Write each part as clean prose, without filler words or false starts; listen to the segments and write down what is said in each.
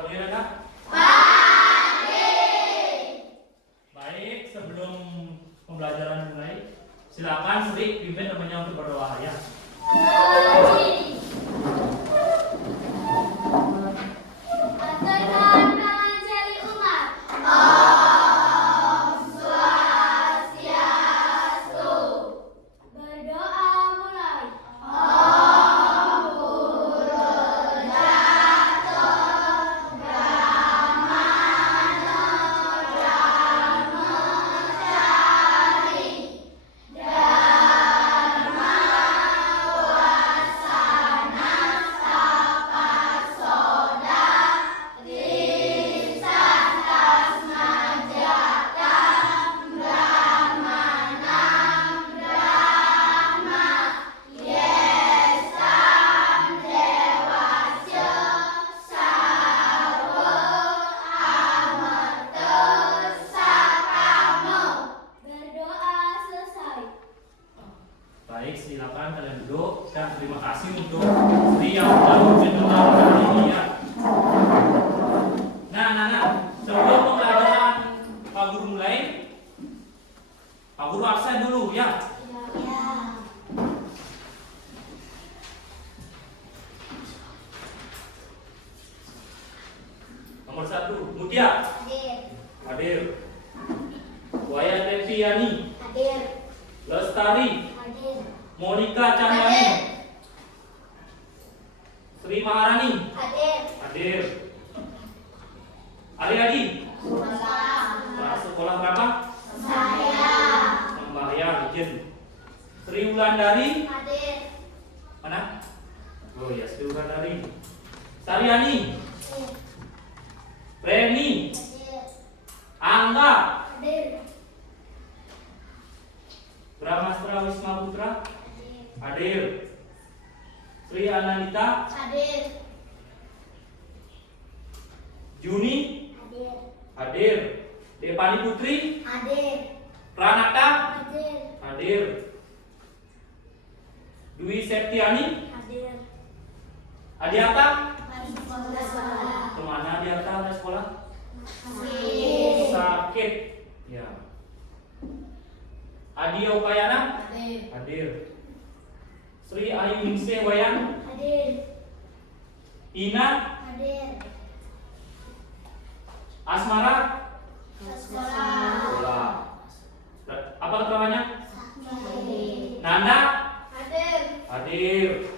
panggil anak? Pagi. Baik, sebelum pembelajaran mulai, silakan Sri pimpin namanya untuk berdoa ya. Baik, silakan kalian duduk dan terima kasih untuk Sri yang sudah memimpin doa hari ini ya. Nah, anak-anak, sebelum pembelajaran Pak Guru mulai, Pak Guru absen dulu ya. Nomor 1, Mutia. Hadir. Waya Deviani. Hadir. Lestari. Hadir. Monika Cahyani. Sri Maharani. Hadir. Hadir. Ariadi. Sekolah berapa? Saya. Sembahyang izin. Sri Wulandari. Hadir. Mana? Oh ya, Sri Wulandari. Saryani. Reni. Hadir. Angga. Hadir. Bramastra Wisma Putra. Hadir. Hadir. Sri Anandita. Hadir. Juni. Hadir. Hadir. Depani Putri. Hadir. Pranata. Hadir. Hadir. Dwi Septiani. Hadir. Adiata. Sekolah. Kemana Adiata ada sekolah? Hadir. Sakit. Ya. Adia Upayana. Hadir. Hadir. Sri Ayu Ningsih Wayan. Hadir. Ina. Hadir. Asmara. Sekolah. Sekolah. Apa namanya? Hadir. Nanda. Hadir. Hadir.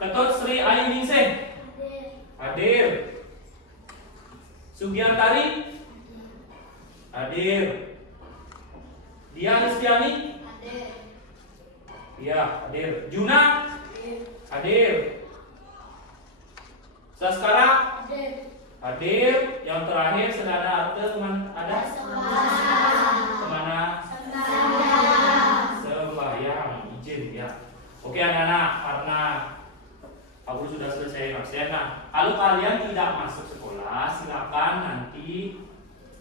Ketut Sri Ayu Ningsih. Hadir. Hadir. Sugiantari. Hadir. Dia Ristiani. Hadir. Iya, hadir. Juna. Hadir. Saskara. Hadir. Hadir. Yang terakhir saudara Arte ada? Kemana? Sembahyang izin ya. Oke anak-anak, karena Pak Guru sudah selesai absen. Nah, kalau kalian tidak masuk sekolah, silakan nanti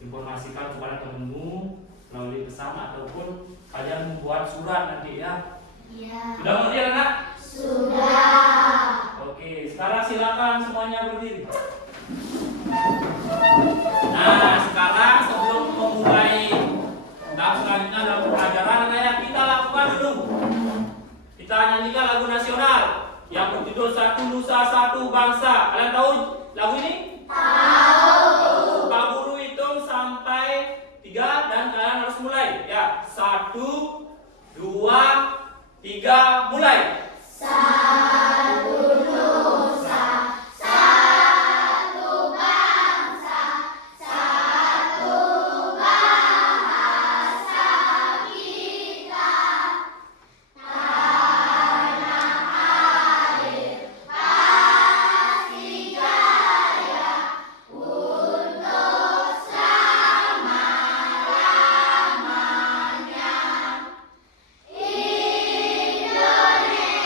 informasikan kepada temanmu melalui pesan ataupun kalian membuat surat nanti ya. Iya. Sudah mengerti anak? Sudah. Oke, sekarang silakan semuanya berdiri. Nah, sekarang sebelum memulai tahap selanjutnya dalam pelajaran, kita lakukan dulu. Kita nyanyikan lagu nasional yang berjudul Satu Nusa Satu Bangsa. Kalian tahu lagu ini? Tahu. Pak Guru hitung sampai 3 dan kalian harus mulai. Ya, 1, 2, 3, mulai. Satu nusa, satu bangsa, satu bahasa kita. Tanah air pasti jaya untuk selama-lamanya. Indonesia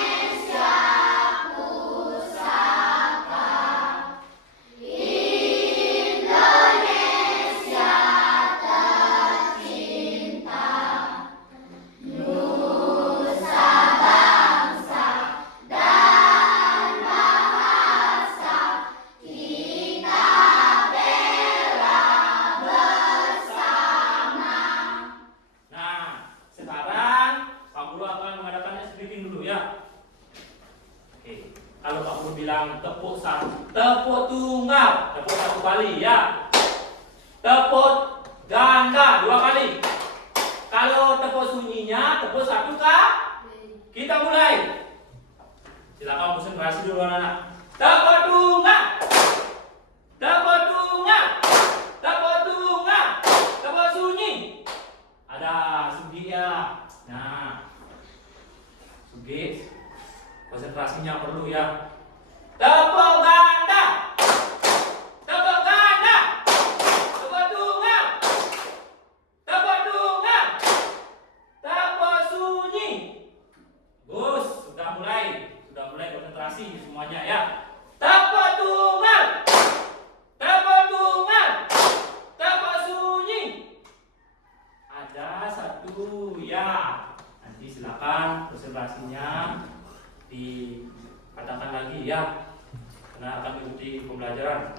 Kalau Pak Guru bilang tepuk tunggal, tepuk 1 kali ya. Tepuk ganda 2 kali. Kalau tepuk sunyinya tepuk 1 kali. Kita mulai. Silakan konsentrasi dulu anak-anak. Tepuk tunggal. Tepuk tunggal. Tepuk tunggal. Tepuk sunyi. Ada sugi ya. Nah, sugi. Konsentrasinya perlu ya. Tepuk ganda. Tepuk ganda. Tepuk tunggal. Tepuk tunggal. Tepuk sunyi. Gus, sudah mulai konsentrasi semuanya ya. Tepuk tunggal. Tepuk tunggal. Tepuk sunyi. Ada 1 ya. Nanti silakan konsentrasinya dikatakan lagi ya, karena akan mengikuti pembelajaran.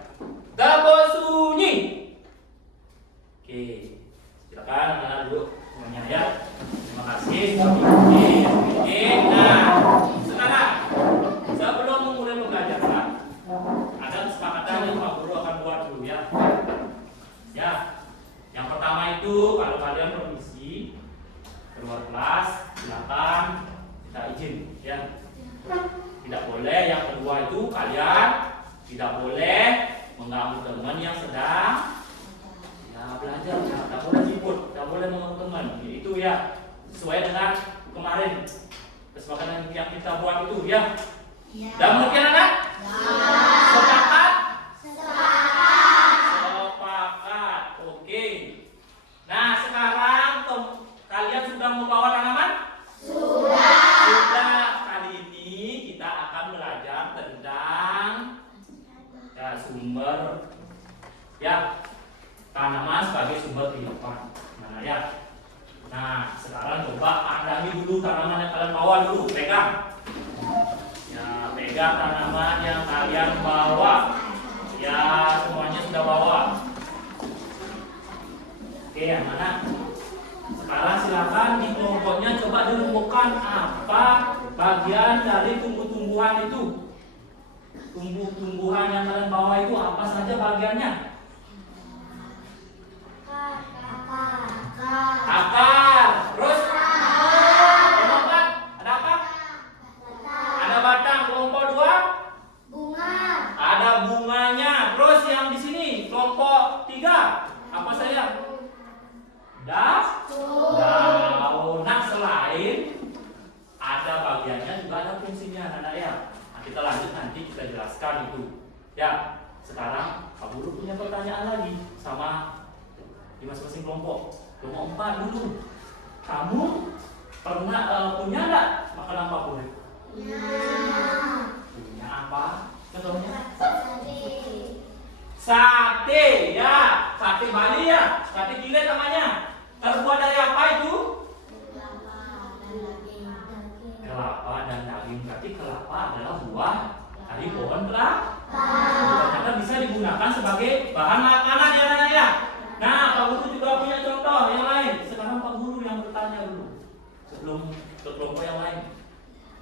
Tepuk sunyi. Oke, silakan anak duduk semuanya ya. Terima kasih sudah mengikuti. Oke, nah sekarang sebelum memulai pembelajaran ada kesepakatan yang Pak Guru akan buat dulu ya. Ya, yang pertama itu kalau kalian permisi keluar kelas silakan kita izin ya. Tidak boleh. Yang kedua itu kalian tidak boleh mengganggu teman yang sedang ya belajar. Tidak boleh ribut, tidak boleh mengganggu teman. Itu ya sesuai dengan kemarin kesepakatan yang kita buat itu ya. Dan mungkin anak sepakat? Sepakat. Oke. Nah sekarang kalian sudah membawa tanaman? Sudah. Kali ini kita akan belajar tentang sumber ya, tanaman sebagai sumber kehidupan. Nah ya. Nah sekarang coba andami dulu tanaman yang kalian bawa dulu, pegang. Ya pegang tanaman yang kalian bawa. Ya semuanya sudah bawa. Oke, yang mana? Sekarang silakan di kelompoknya coba dirumuskan apa bagian dari tumbuh-tumbuhan itu. Tumbuh-tumbuhan yang kalian bawa itu apa saja bagiannya? Akar. Terus? Kelompok ada apa? Ada batang. Kelompok 2? Bunga. Ada bunganya. Terus yang di sini kelompok 3 apa saja? Daun. Nah selain ada bagiannya juga ada fungsinya anak ya. Nah, kita lanjut nanti kita jelaskan itu ya. Sekarang Pak Guru punya pertanyaan lagi sama di masing-masing kelompok. Kelompok 4 dulu. Kamu pernah punya nggak makanan favorit? Punya apa? Contohnya? Sate ya, sate Bali ya, sate gile namanya. Terbuat dari apa itu? Kelapa dan daging. Berarti kelapa adalah buah dari pohon kelapa. Ternyata bisa digunakan sebagai bahan makanan ya anak ya. Nah, Pak Guru juga punya contoh yang lain. Sekarang Pak Guru yang bertanya dulu sebelum ke kelompok yang lain.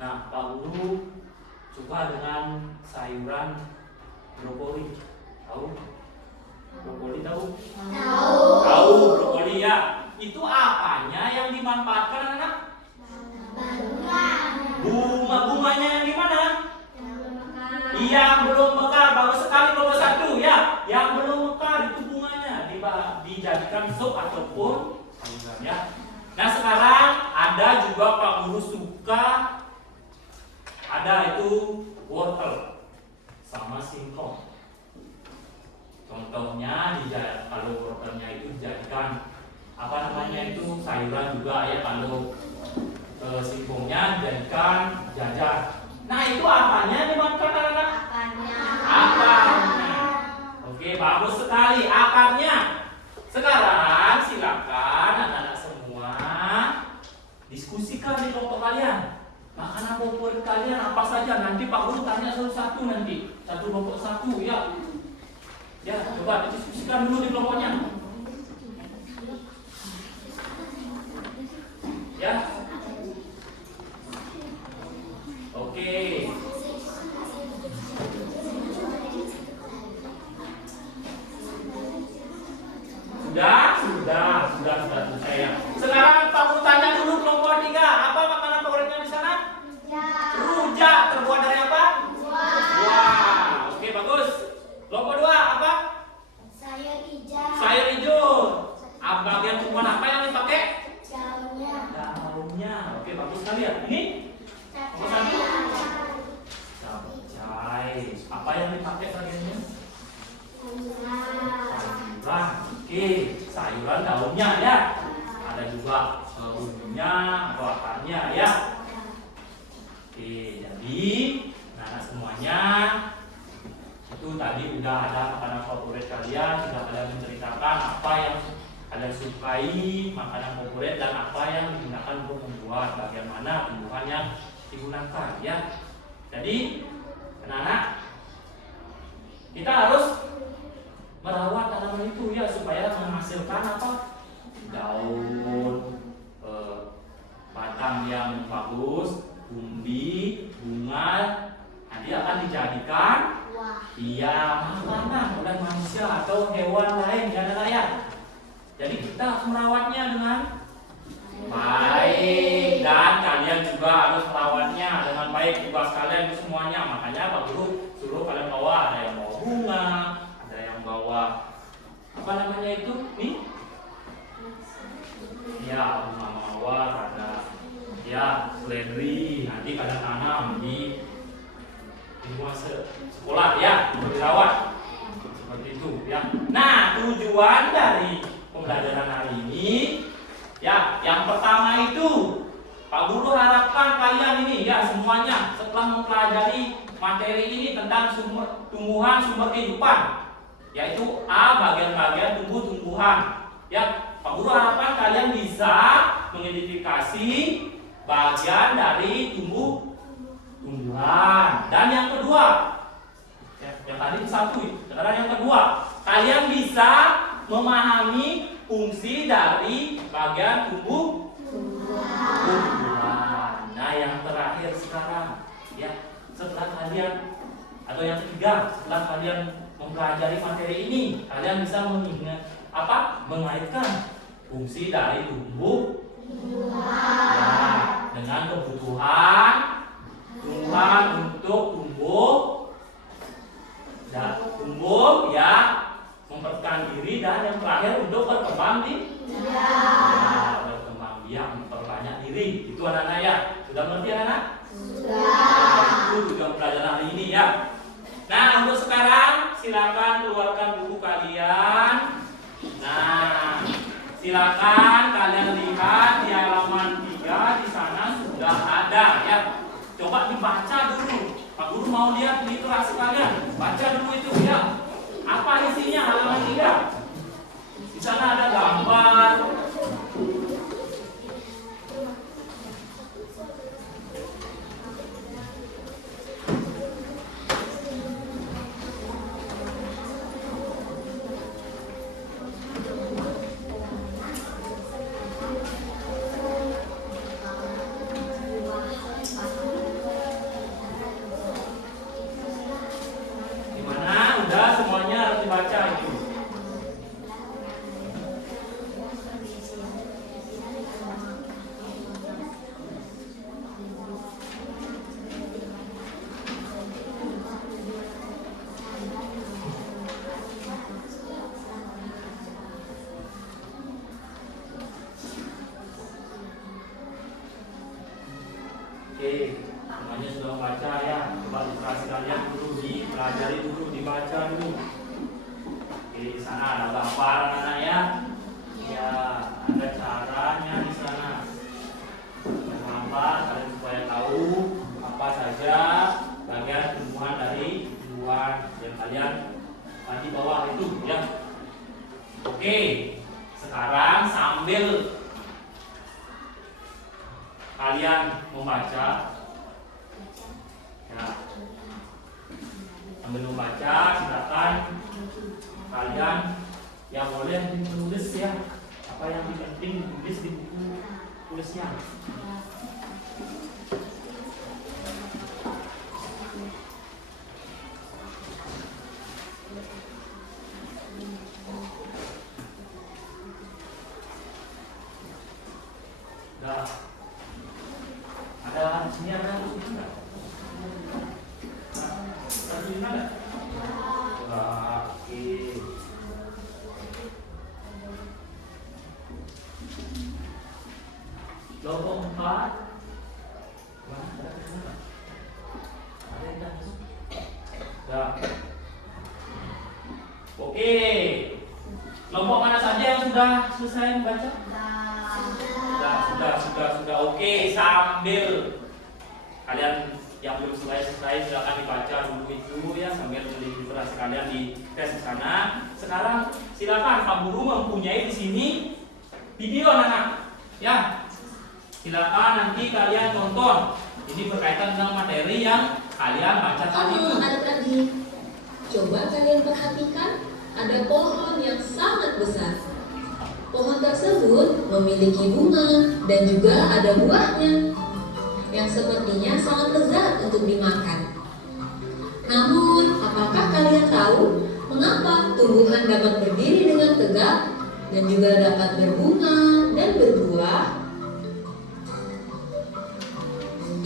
Nah, Pak Guru coba dengan sayuran brokoli. Tahu? Brokoli tahu? Tahu brokoli ya. Itu apanya yang dimanfaatkan anak? Bunganya yang di mana? Yang belum mekar. Bagus sekali kelompok 1 ya. Yang belum mekar itu bunganya dijadikan sup ataupun sayuran ya. Nah sekarang ada juga Pak Guru suka ada itu wortel sama singkong. Contohnya kalau wortelnya itu dijadikan apa namanya itu sayuran juga ya. Kalau singkongnya dijadikan jajar. Nah itu apanya dimakan anak-anak? Akarnya. Oke, bagus sekali akarnya. Sekarang silakan anak-anak semua diskusikan di kelompok kalian. Makanan favorit kalian apa saja? Nanti Pak Guru tanya satu-satu nanti. Satu kelompok 1 ya. Ya, coba didiskusikan dulu di kelompoknya. Ya. Oke. dipakai bagiannya? sayuran, Sayuran. Oke, sayuran daunnya ya. Ada juga bumbunya atau akarnya ya. Oke, jadi nah semuanya itu tadi udah ada makanan favorit kalian, sudah kalian menceritakan apa yang kalian sukai makanan favorit dan apa yang digunakan untuk membuat bagian mana tumbuhan yang digunakan ya. Jadi anak-anak, kita harus merawat tanaman itu ya supaya menghasilkan apa? Daun, batang yang bagus, umbi, bunga, nanti akan dijadikan makanan oleh manusia atau hewan lain ya anak-anak ya. Jadi kita harus merawatnya dengan baik dan kalian juga harus merawatnya dengan baik, tugas kalian itu semuanya. Makanya Pak Guru suruh kalian bawa, ada yang bawa bunga, ada yang bawa apa namanya itu nih ya bunga mawar, ada ya seledri, nanti kalian tanam di rumah sekolah ya untuk dirawat seperti itu ya. Nah tujuan dari pembelajaran hari ini ya, yang pertama itu Pak Guru harapkan kalian ini ya semuanya setelah mempelajari materi ini tentang tumbuhan sumber kehidupan, yaitu A, bagian-bagian tumbuh-tumbuhan ya. Pak Guru harapkan kalian bisa mengidentifikasi bagian dari tumbuhan. Dan yang kedua ya, yang tadi itu satu, sekarang yang kedua, kalian bisa memahami fungsi dari bagian tumbuhan. Nah, yang terakhir sekarang ya, setelah kalian atau yang ketiga, setelah kalian mempelajari materi ini, kalian bisa mengingat mengaitkan fungsi dari tumbuhan dengan kebutuhan tumbuhan untuk tumbuh ya, mempertahankan diri, dan yang terakhir untuk berkembang berkembang biak, memperbanyak diri. Itu anak-anak ya, sudah mengerti anak-anak? Sudah. Itu juga pelajaran hari ini ya. Nah untuk sekarang silakan keluarkan buku kalian. Nah silakan kalian lihat di halaman 3 di sana sudah ada ya. Coba dibaca dulu. Pak Guru mau lihat literasi kalian. Baca dulu itu ya. Apa isinya halaman 3? Di sana ada gambar. Oke, semuanya sudah membaca ya. Coba literasi kalian dulu dipelajari dulu, dibaca dulu. Oke, di sana ada gambar anak-anak ya. Ya, ada caranya di sana. Gambar kalian supaya tahu apa saja bagian tumbuhan dari tumbuhan yang kalian di bawah itu ya. Oke, sekarang sambil kalian membaca ya, sambil membaca silakan kalian yang boleh menulis ya, apa yang penting ditulis di buku tulisnya. Nah, ada sini ada tulis enggak? Ada tulis enggak? Oke. Kelompok 4. Mana ada yang masuk? Ya. sudah selesai membaca? Sudah. Oke, sambil kalian yang belum selesai silakan dibaca dulu itu ya, sambil literasi kalian di tes di sana. Sekarang silakan Pak Guru mempunyai di sini video anak-anak. Ya. Silakan nanti kalian tonton. Ini berkaitan dengan materi yang kalian baca tadi itu. Adik-adik, coba kalian perhatikan ada pohon yang sangat besar. Pohon tersebut memiliki bunga dan juga ada buahnya yang sepertinya sangat lezat untuk dimakan. Namun, apakah kalian tahu mengapa tumbuhan dapat berdiri dengan tegak dan juga dapat berbunga dan berbuah?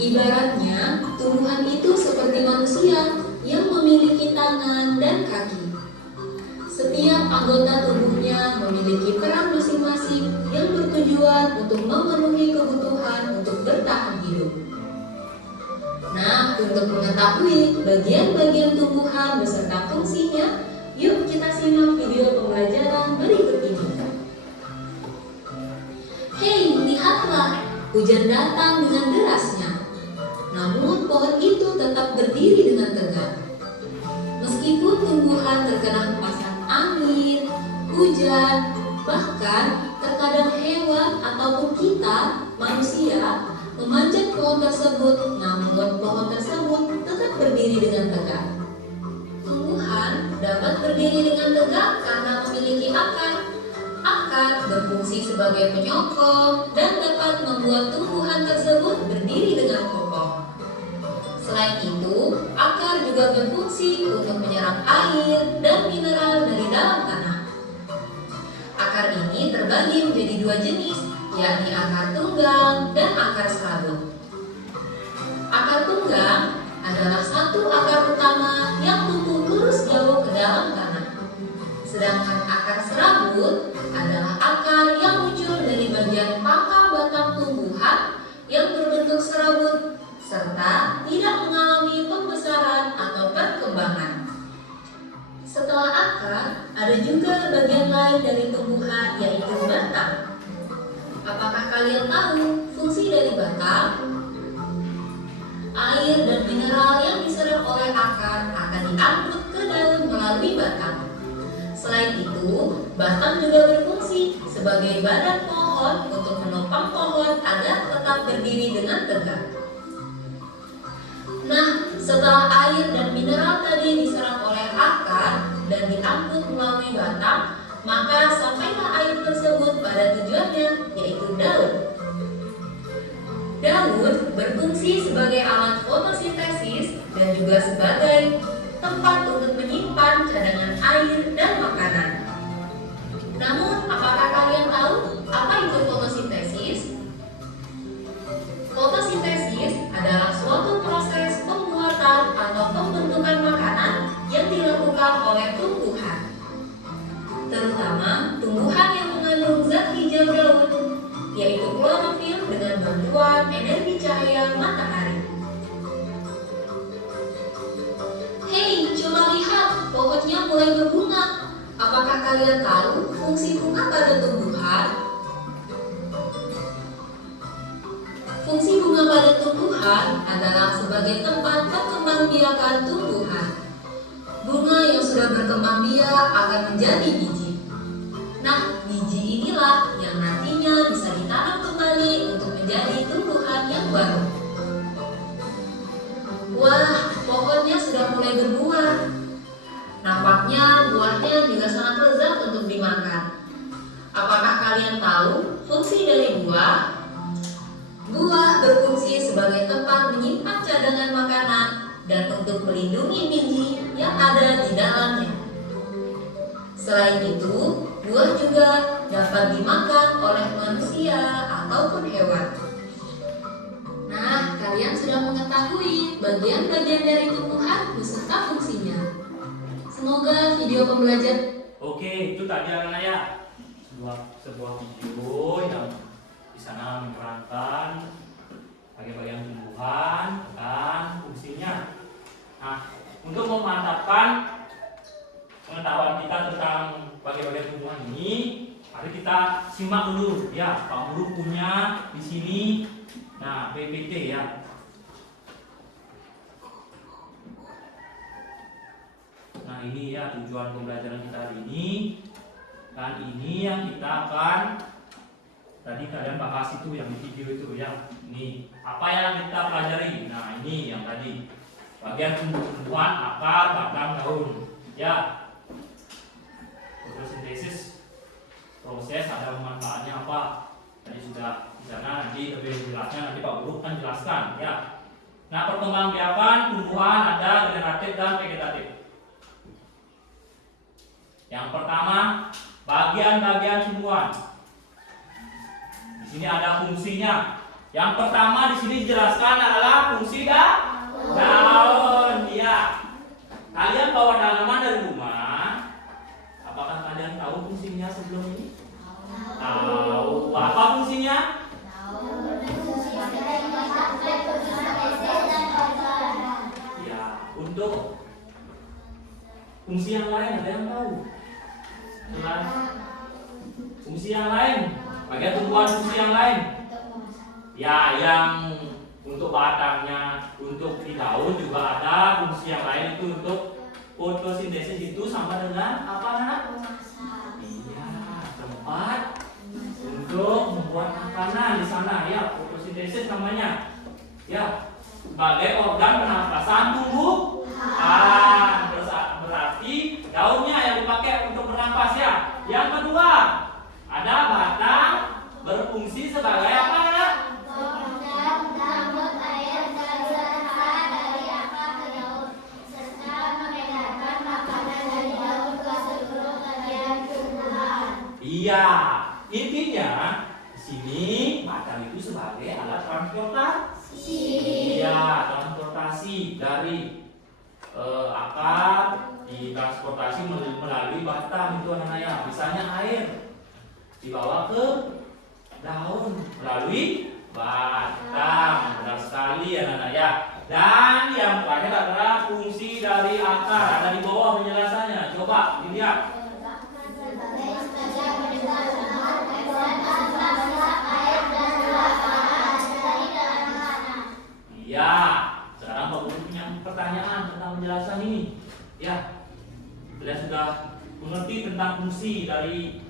Ibaratnya, tumbuhan itu seperti manusia yang memiliki tangan dan kaki. Setiap anggota tubuhnya memiliki peran masing-masing yang bertujuan untuk memenuhi kebutuhan untuk bertahan hidup. Nah, untuk mengetahui bagian-bagian tumbuhan beserta fungsinya, yuk kita simak video pembelajaran berikut ini. Hei, lihatlah, hujan datang dengan derasnya. Namun pohon itu tetap berdiri dengan tegak. Meskipun tumbuhan terkena hempasan angin, hujan, bahkan terkadang hewan ataupun kita, manusia, memanjat pohon tersebut, namun pohon tersebut tetap berdiri dengan tegak. Tumbuhan dapat berdiri dengan tegak karena memiliki akar. Akar berfungsi sebagai penyokong dan dapat membuat tumbuhan tersebut berdiri dengan kokoh. Selain itu, akar juga berfungsi untuk menyerap air dan mineral dari dalam tanah. Akar ini terbagi menjadi dua jenis, yakni akar tunggang dan akar serabut. Akar tunggang adalah satu akar utama yang tumbuh lurus jauh ke dalam tanah. Sedangkan akar serabut adalah akar yang muncul dari bagian pangkal batang tumbuhan yang berbentuk serabut serta tidak mengalami pembesaran atau perkembangan. Setelah akar, ada juga bagian lain dari tumbuhan yaitu batang. Apakah kalian tahu fungsi dari batang? Air dan mineral yang diserap oleh akar akan diangkut ke daun melalui batang. Selain itu, batang juga berfungsi sebagai badan pohon untuk menopang pohon agar tetap berdiri dengan tegak. Nah, setelah air dan mineral tadi diserap oleh akar dan diangkut melalui batang, maka sampailah air tersebut pada tujuannya, yaitu daun. Daun berfungsi sebagai alat fotosintesis dan juga sebagai tempat untuk menyimpan cadangan air dan makanan. Namun, apakah kalian tahu apa itu fotosintesis? Fotosintesis adalah suatu proses pembuatan atau pembentukan makanan yang dilakukan oleh tumbuhan, terutama tumbuhan yang mengandung zat hijau daun, yaitu klorofil dengan bantuan energi cahaya matahari. Hei, coba lihat, pohonnya mulai berbunga. Apakah kalian tahu fungsi bunga pada tumbuhan? Fungsi bunga pada tumbuhan adalah sebagai tempat perkembangbiakan tumbuhan. Bunga yang sudah berkembang biak akan menjadi biji. Nah, biji inilah yang nantinya bisa ditanam kembali untuk menjadi tumbuhan yang baru. Wah, pohonnya sudah mulai berbuah. Nampaknya buahnya juga sangat lezat untuk dimakan. Apakah kalian tahu fungsi dari buah? Buah berfungsi sebagai tempat menyimpan cadangan makanan dan untuk melindungi biji yang ada di dalamnya. Selain itu, buah juga dapat dimakan oleh manusia ataupun hewan. Nah, kalian sudah mengetahui bagian-bagian dari tumbuhan beserta fungsinya. Semoga video pembelajaran. Oke, itu tadi anak-anak ya. Sebuah video yang di sana menerangkan bagian-bagian tumbuhan dan fungsinya. Nah, untuk memantapkan pengetahuan kita tentang bagian-bagian tumbuhan ini, mari kita simak dulu ya, Pak Guru punya di sini. Nah, PPT ya. Nah, ini ya tujuan pembelajaran kita hari ini. Dan ini yang kita akan tadi kalian bahas itu yang di video itu ya. Ini apa yang kita pelajari. Nah, ini yang tadi bagian tumbuh-tumbuhan, akar, batang, daun. Ya. Fotosintesis proses ada manfaatnya apa? Tadi sudah di sana, nanti lebih jelasnya nanti Pak Guru kan jelaskan ya. Nah, perkembangbiakan tumbuhan ada generatif dan vegetatif. Yang pertama, bagian-bagian tumbuhan. Di sini ada fungsinya. Yang pertama di sini dijelaskan adalah fungsi daun. Ya. Kalian bawa tanaman dari rumah. Apakah kalian tahu fungsinya sebelum ini? Tahu. Apa fungsinya? Ya, untuk fungsi yang lain ada yang tahu? Fungsi yang lain, bagian tumbuhan fungsi yang lain. Ya, yang untuk batangnya, untuk di daun juga ada fungsi yang lain itu untuk fotosintesis itu sama dengan apa nak? Iya, tempat untuk membuat makanan di sana ya, fotosintesis namanya. Ya, sebagai organ pernapasan tumbuhan. Berarti daunnya yang dipakai untuk bernapas ya. Yang kedua, ada batang berfungsi sebagai apa ya? Iya, intinya di sini batang itu sebagai alat transportasi. Iya, transportasi dari akar ditransportasi melalui batang itu anak-anak. Misalnya air dibawa ke daun melalui batang. Benar sekali anak-anak ya. Dan yang terakhir adalah fungsi dari akar. Ada di bawah penjelasannya. Coba dilihat. Iya. Sekarang Pak Guru punya pertanyaan tentang penjelasan ini. Ya. Kalian sudah mengerti tentang fungsi dari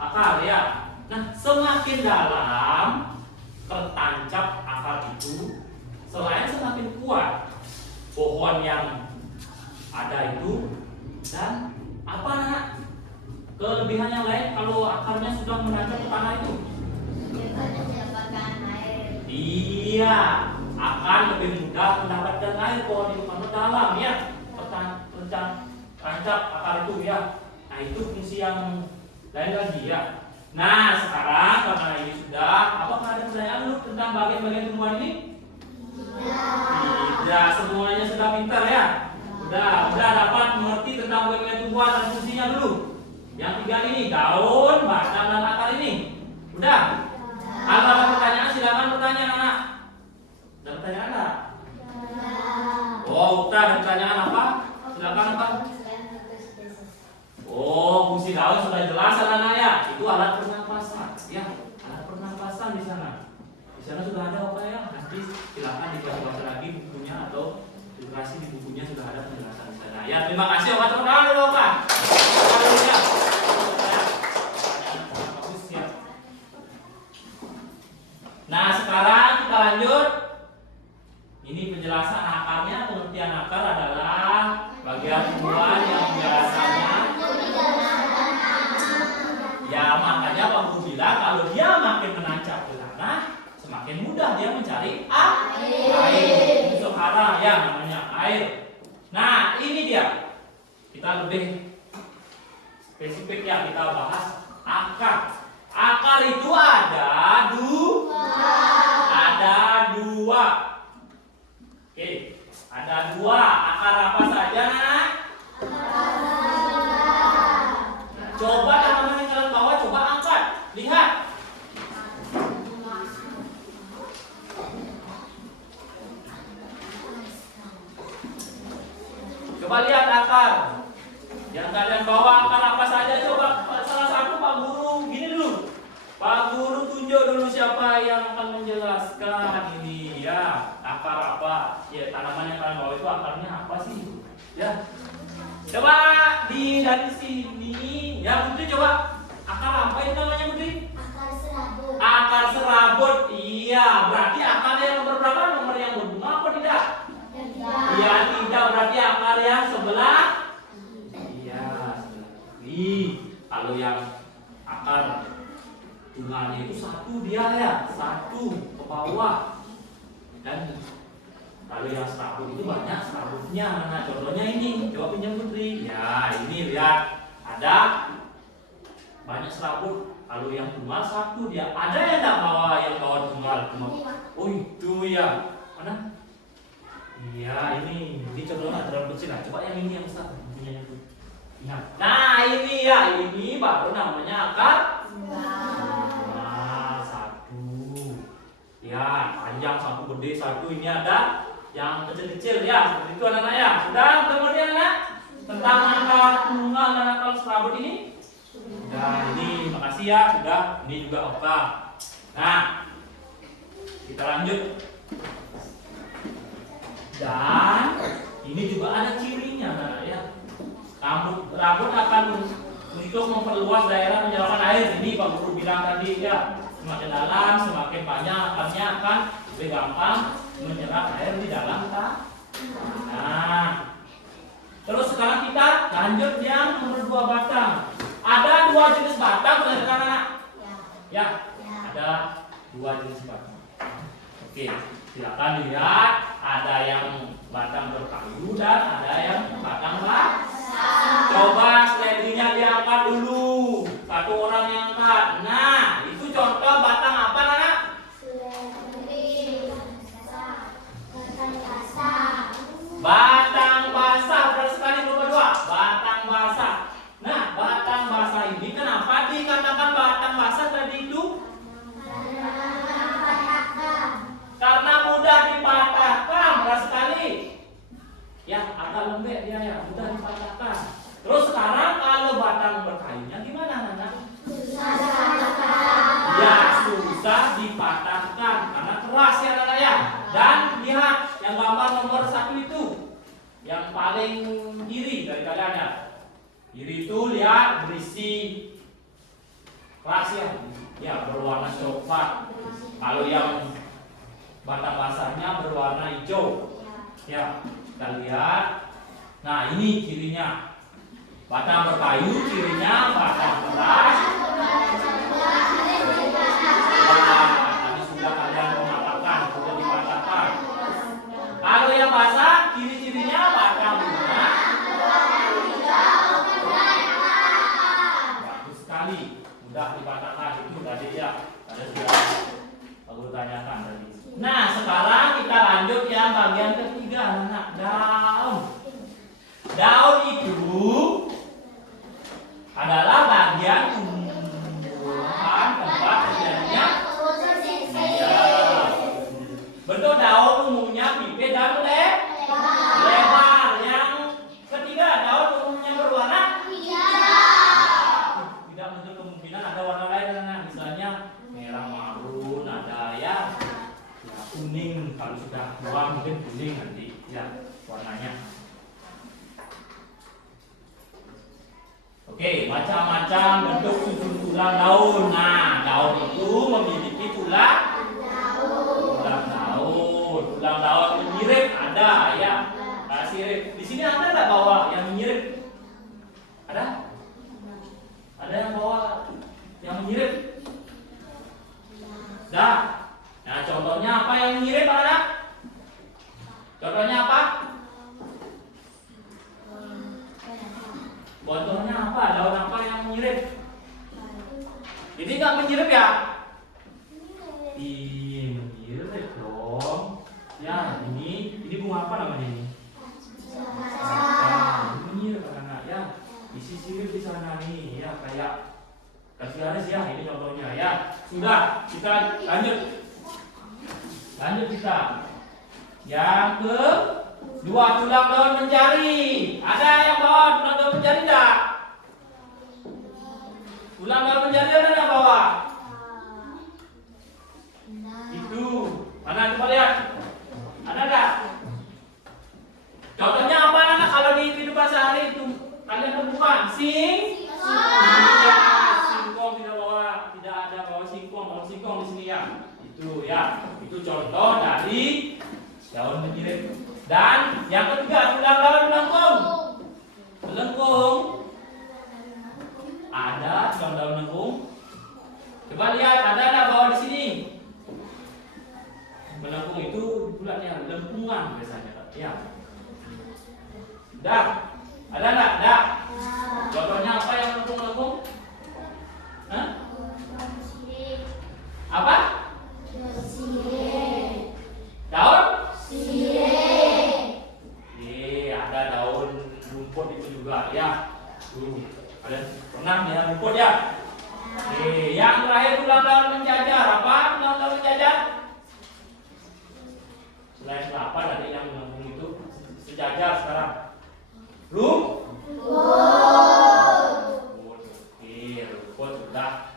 akar ya. Nah, semakin dalam tertancap akar itu, selain semakin kuat pohon yang ada itu, dan apa nak? Kelebihan yang lain kalau akarnya sudah menancap ke tanah itu? Iya, akan lebih mudah mendapatkan air pohon itu karena dalam ya. Tancap akar itu ya. Nah, itu fungsi yang lain lagi ya. Nah, sekarang karena ini sudah, apakah ada pertanyaan dulu tentang bagian-bagian tumbuhan ini? Tidak, semuanya sudah pintar ya. Udah dapat mengerti tentang bagian tumbuhan dan fungsinya dulu. Yang tiga ini, daun, batang dan akar ini. Udah? Kalau ada pertanyaan silakan bertanya anak. Ada pertanyaan enggak? Oh, udah ada pertanyaan apa? Silakan apa? Oh, fungsi daun sudah jelas anak-anak ya. Itu alat pernapasan, ya. Alat pernapasan di sana. Di sana sudah ada apa ya? Nanti silakan dibaca lagi bukunya atau durasi di bukunya sudah ada penjelasan di sana. Ya, terima kasih Opa. Tepuk tangan dulu Opa. Ya. Bagus ya. Nah, sekarang kita lanjut. Ini penjelasan akarnya. Pengertian akar adalah bagian tumbuhan yang biasanya ya, makanya Pak Guru bilang kalau dia makin menancap ke tanah, semakin mudah dia mencari air. Itu hara ya namanya air. Nah, ini dia. Kita lebih spesifik ya, kita bahas akar. Akar itu ada dua. Oke, ada dua. Akar apa saja, Nak? Coba teman-teman yang kalian bawa, coba angkat. Lihat. Coba lihat akar. Yang kalian bawa akar apa saja, coba salah satu Pak Guru gini dulu. Pak Guru tunjuk dulu siapa yang akan menjelaskan ini ya. Akar apa? Ya, tanaman yang kalian bawa itu akarnya apa sih? Ya. Coba dari sini. Ya, Putri coba. Akar apa itu namanya, Putri? Akar serabut. Akar serabut. Iya, berarti akar yang nomor berapa? Nomor yang berbunga apa tidak? Iya, tidak. Berarti akar yang sebelah. Iya, sebelah kiri. Kalau yang akar bunganya itu satu dia ya, satu ke bawah. Dan kalau yang serabut itu banyak serabutnya. Nah, contohnya ini, coba pinjam Putri. Ya, ini lihat ada banyak serabut. Kalau yang tunggal satu dia. Ada yang tak bawa yang bawa tunggal? Oh itu ya. Mana? Iya ini contohnya terlalu kecil lah. Coba yang ini yang besar. Punya itu. Nah ini ya, ini baru namanya akar. Nah satu. Ya panjang satu, gede satu. Ini ada yang kecil-kecil ya. Seperti itu anak-anak ya. Sudah kemudian anak tentang akar tunggal dan akar serabut ini. Nah ini makasih ya sudah. Ini juga oke. Nah kita lanjut. Dan ini juga ada cirinya anak ya. Rambut akan untuk memperluas daerah menyerapkan air. Ini Pak Guru bilang tadi ya. Semakin dalam semakin banyak akarnya akan lebih gampang menyerap air di dalam tanah. Nah terus sekarang kita lanjut yang nomor 2 batang. Ada 2 jenis batang berdasarkan anak. Ya, ada 2 jenis batang. Oke, silakan lihat. Ada yang batang berkayu dan ada yang batang basah. Coba slide-nya diangkat dulu. Satu orang yang angkat. Nah, itu contoh batang apa, Nana? Batang basah. Berapa sekali nomor 2? Batang basah. Nah, batang basah ini kenapa dikatakan batang basah tadi itu? Karena mudah dipatahkan. Berapa sekali? Ya, agak lembek dia ya, mudah dipatahkan. Terus sekarang kalau batang berkayunya gimana, Nana? Ya, susah dipatahkan karena keras ya, Nana ya. Dan lihat yang gambar nomor 1 itu, yang paling kiri dari kalian ya. Kiri itu lihat berisi keras ya, berwarna coklat. Kalau yang batang basahnya berwarna hijau. Ya, kita lihat. Nah, ini cirinya. Batang berkayu cirinya batang keras. Tadi sudah kalian mengatakan, sudah dipatahkan. Kalau yang basah, ciri-cirinya batang bunga. Bagus sekali, mudah dipatahkan. Itu tadi ya, ada sudah aku tanyakan tadi. Nah, sekarang kita lanjut yang bagian ketiga, anak daun. Daun itu adalah bagian tumbuhan tempat terjadinya. Bentuk daun umumnya pipih dan lebar. Yang ketiga, daun umumnya berwarna tidak menutup kemungkinan ada warna lain, misalnya merah marun, ada ya kuning. Kalau sudah tua mungkin kuning nanti ya warnanya. Oke, macam-macam bentuk susun tulang daun. Nah, daun itu memiliki tulang daun. Tulang daun mirip ada ya. Sirip. Di sini ada nggak bawah yang mirip? Ada? Ada yang bawah yang mirip? Dah. Nah, contohnya apa yang mirip, anak? Contohnya apa? Contohnya apa? Daun apa yang mirip? Ini nggak mirip ya? Iya, mirip dong. Ya, ini bunga apa namanya ini? Ini mirip anak ya. Isi sirip di sana nih ya, kayak kasih garis ya. Ini contohnya ya. Sudah, kita lanjut. Lanjut kita. Yang ke 2, tulang daun mencari. Ada yang bawa tulang daun mencari enggak? Tulang daun mencari ada yang bawa? Mana coba lihat. Ada nggak? Contohnya apa anak kalau di kehidupan sehari itu kalian temukan iya, singkong tidak bawa, tidak ada bawa singkong di sini ya. Itu ya, itu contoh dari daun menjirit. Dan yang ketiga, daun melengkung. Melengkung. Ada daun melengkung. Coba lihat, ada nggak bawa di sini? Melengkung itu bulatnya lempungan biasanya, ya. Dah, ada nggak? Dah. Contohnya apa yang melengkung? Hah? Apa? Daun? Ada daun rumput itu juga, ya. Ada pernah lihat rumput ya? Yang terakhir tulang daun menjajar. Apa tulang daun menjajar? Selain kelapa dari yang melengkung itu sejajar sekarang. Rumput sudah.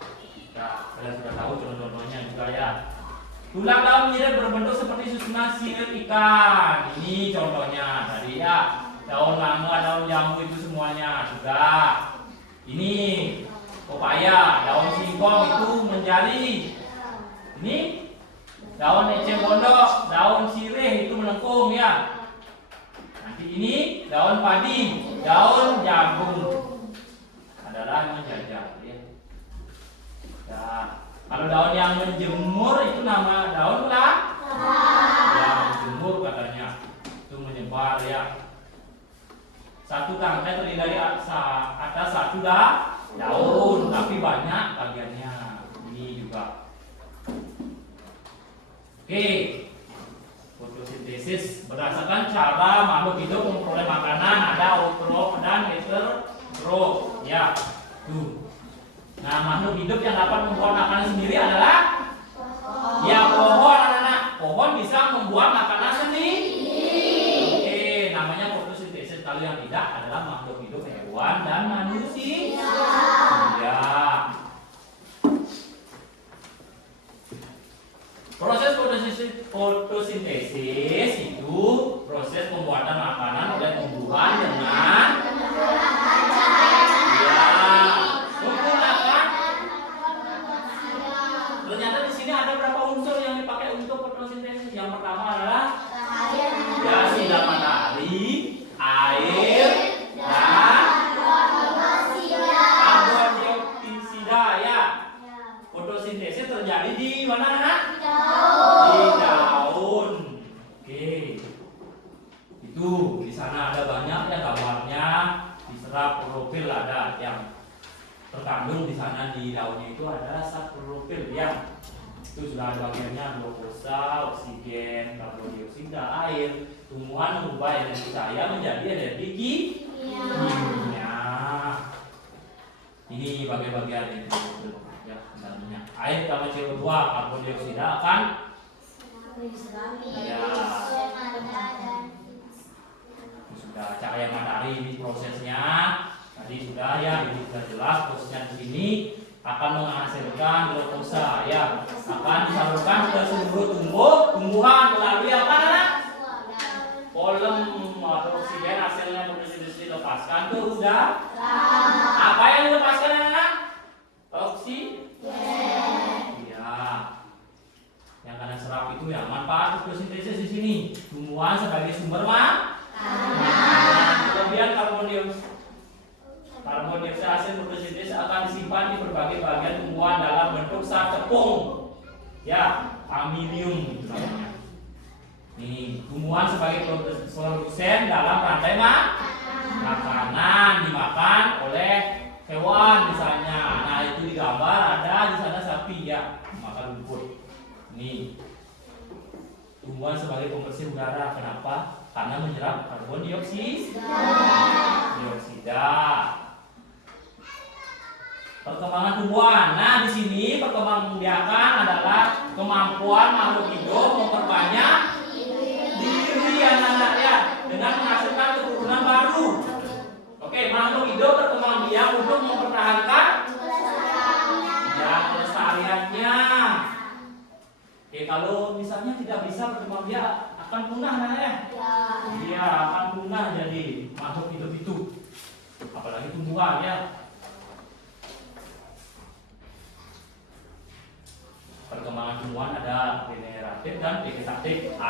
Nah, kalian sudah tahu contoh-contohnya juga ya. Tulang daun menjirit berbentuk seperti susunan sirip ikan. Ini contohnya tadi ya. Daun mangga, daun jambu itu semuanya sudah. Ini pepaya, daun singkong itu menjadi. Ini daun eceng gondok, daun sirih itu melengkung ya. Nanti ini daun padi, daun jagung adalah menjajar ya. Nah, kalau daun yang menjemur itu nama daun ulang. Ya, menjemur katanya. Itu menyebar ya. Satu tangkai terdiri dari atas satu daun, tapi banyak bagiannya. Ini juga. Oke. Fotosintesis berdasarkan cara makhluk hidup memperoleh makanan, ada autotrof dan heterotrof. Ya. Tuh. Nah, makhluk hidup yang dapat membuat makanan sendiri adalah ya pohon, anak-anak. Pohon bisa membuat makanan sendiri. Oke, namanya fotosintesis. Kalau yang tidak adalah makhluk hidup hewan dan manusia. Ya. Proses fotosintesis itu proses pembuatan makanan oleh tumbuhan dengan ternyata di sini ada berapa unsur yang dipakai untuk fotosintesis. Yang pertama adalah ya sinar matahari, air, dan karbon dioksida ya. Fotosintesis terjadi di mana, anak? Di daun. Oke. Itu di sana ada banyak ya gambarnya. Diserap klorofil ada yang terkandung di sana di daunnya itu ada zat klorofil ya. Itu sudah ada bagiannya glukosa, oksigen, karbon dioksida, air. Tumbuhan mengubah energi cahaya menjadi energi kimia. Ini bagian-bagian ini ya dalamnya. Air tambah CO2, karbon dioksida akan ya. Sudah cahaya matahari ini prosesnya. Tadi sudah ya, ini sudah jelas prosesnya di sini akan menghasilkan glukosa ya, akan disalurkan ke seluruh tumbuhan melalui apa? Kolom atau oksigen hasilnya fotosintesis dilepaskan ke udara. Apa yang dilepaskan anak? Oksigen. Ya. Yang kalian serap itu ya manfaat fotosintesis di sini. Tumbuhan sebagai sumber makanan. Kemudian karbon dioksida hasil fotosintesis akan disimpan di berbagai bagian tumbuhan dalam bentuk zat tepung. Ya, amonium namanya. Nih, tumbuhan sebagai produsen dalam rantai makanan dimakan oleh hewan misalnya. Nah, itu di gambar ada di sana sapi ya, makan rumput. Nih. Tumbuhan sebagai pembersih udara. Kenapa? Karena menyerap karbon dioksida. Perkembangan tumbuhan. Nah, di sini perkembangbiakan adalah kemampuan makhluk hidup memperbanyak diri anak-anak ya dengan menghasilkan keturunan baru. Oke, makhluk hidup berkembang biak untuk mempertahankan ya kelestariannya. Oke, kalau misalnya tidak bisa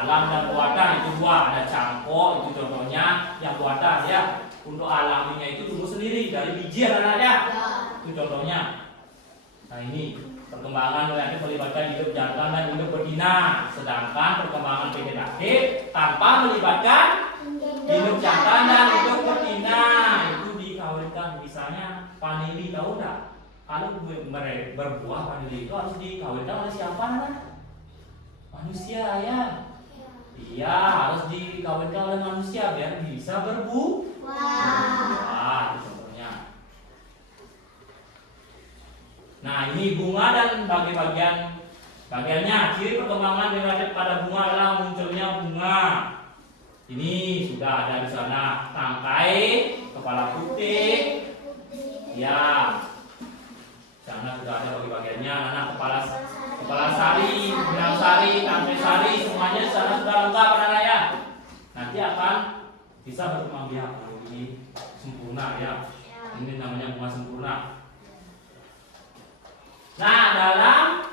Alam dan buatan itu dua, ada cangkok itu contohnya yang buatan ya. Untuk alaminya itu tumbuh sendiri dari biji anak-anak ya. Itu contohnya. Nah ini perkembangan nanti melibatkan hidup jantan dan hidup betina. Sedangkan perkembangan vegetatif tanpa melibatkan hidup jantan dan hidup betina itu dikawinkan. Misalnya vanili, tahu nggak? Kalau berbuah vanili itu harus dikawinkan oleh siapa nak? Manusia ya. Iya, harus dikawinkan oleh manusia biar bisa berbuah. Itu contohnya. Nah ini bunga dan bagiannya. Ciri perkembangan vegetatif pada bunga adalah munculnya bunga. Ini sudah ada di sana tangkai, kepala putih, ya. Sana sudah ada bagi-bagiannya. Nah kepala sari, benang sari, tangkai sari, semuanya sana sudah lengkap anak ya. Nanti akan bisa berkembang biak kalau ini sempurna ya. Ini namanya bunga sempurna. Nah, dalam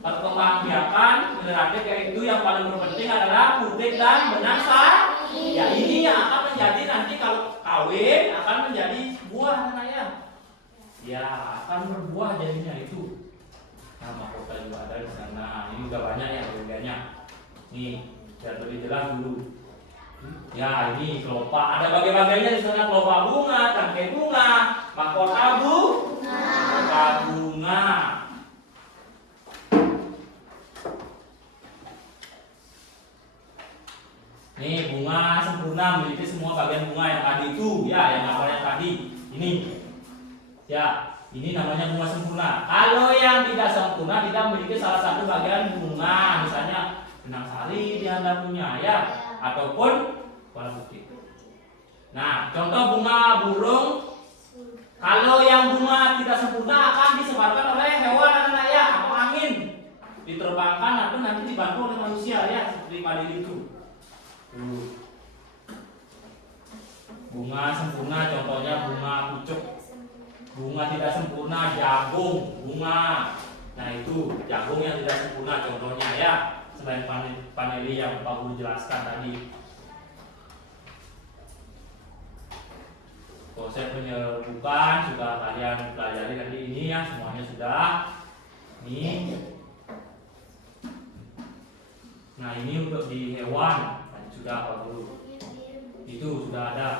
perkembangbiakan vegetatif yaitu yang paling berpenting adalah putik dan benang sari. Ya ini yang akan menjadi nanti kalau kawin akan menjadi buah namanya. Ya akan berbuah jadinya itu. Nah mahkota juga ada di sana. Ini juga banyak ya bagiannya. Nih biar lebih jelas dulu. Ya ini kelopak ada bagian-bagiannya di sana, kelopak bunga, tangkai bunga, mahkota bunga. Nih bunga sempurna memiliki semua bagian bunga yang tadi itu ya, yang awalnya tadi ini ya, ini namanya bunga sempurna. Kalau yang tidak sempurna tidak memiliki salah satu bagian bunga, misalnya benang sari dia anda punya ya, ataupun kepala putih. Nah contoh bunga burung, kalau yang bunga tidak sempurna akan disebarkan oleh hewan anak-anak ya, atau angin diterbangkan atau nanti dibantu oleh manusia ya, seperti padi itu. Bunga sempurna contohnya bunga pucuk. Bunga tidak sempurna jagung, bunga. Nah itu jagung yang tidak sempurna contohnya ya, selain vanili yang Pak Guru jelaskan tadi. Proses penyerbukan sudah kalian pelajari tadi ini ya, semuanya sudah. Ini. Nah ini untuk di hewan sudah Pak Guru. Itu sudah ada.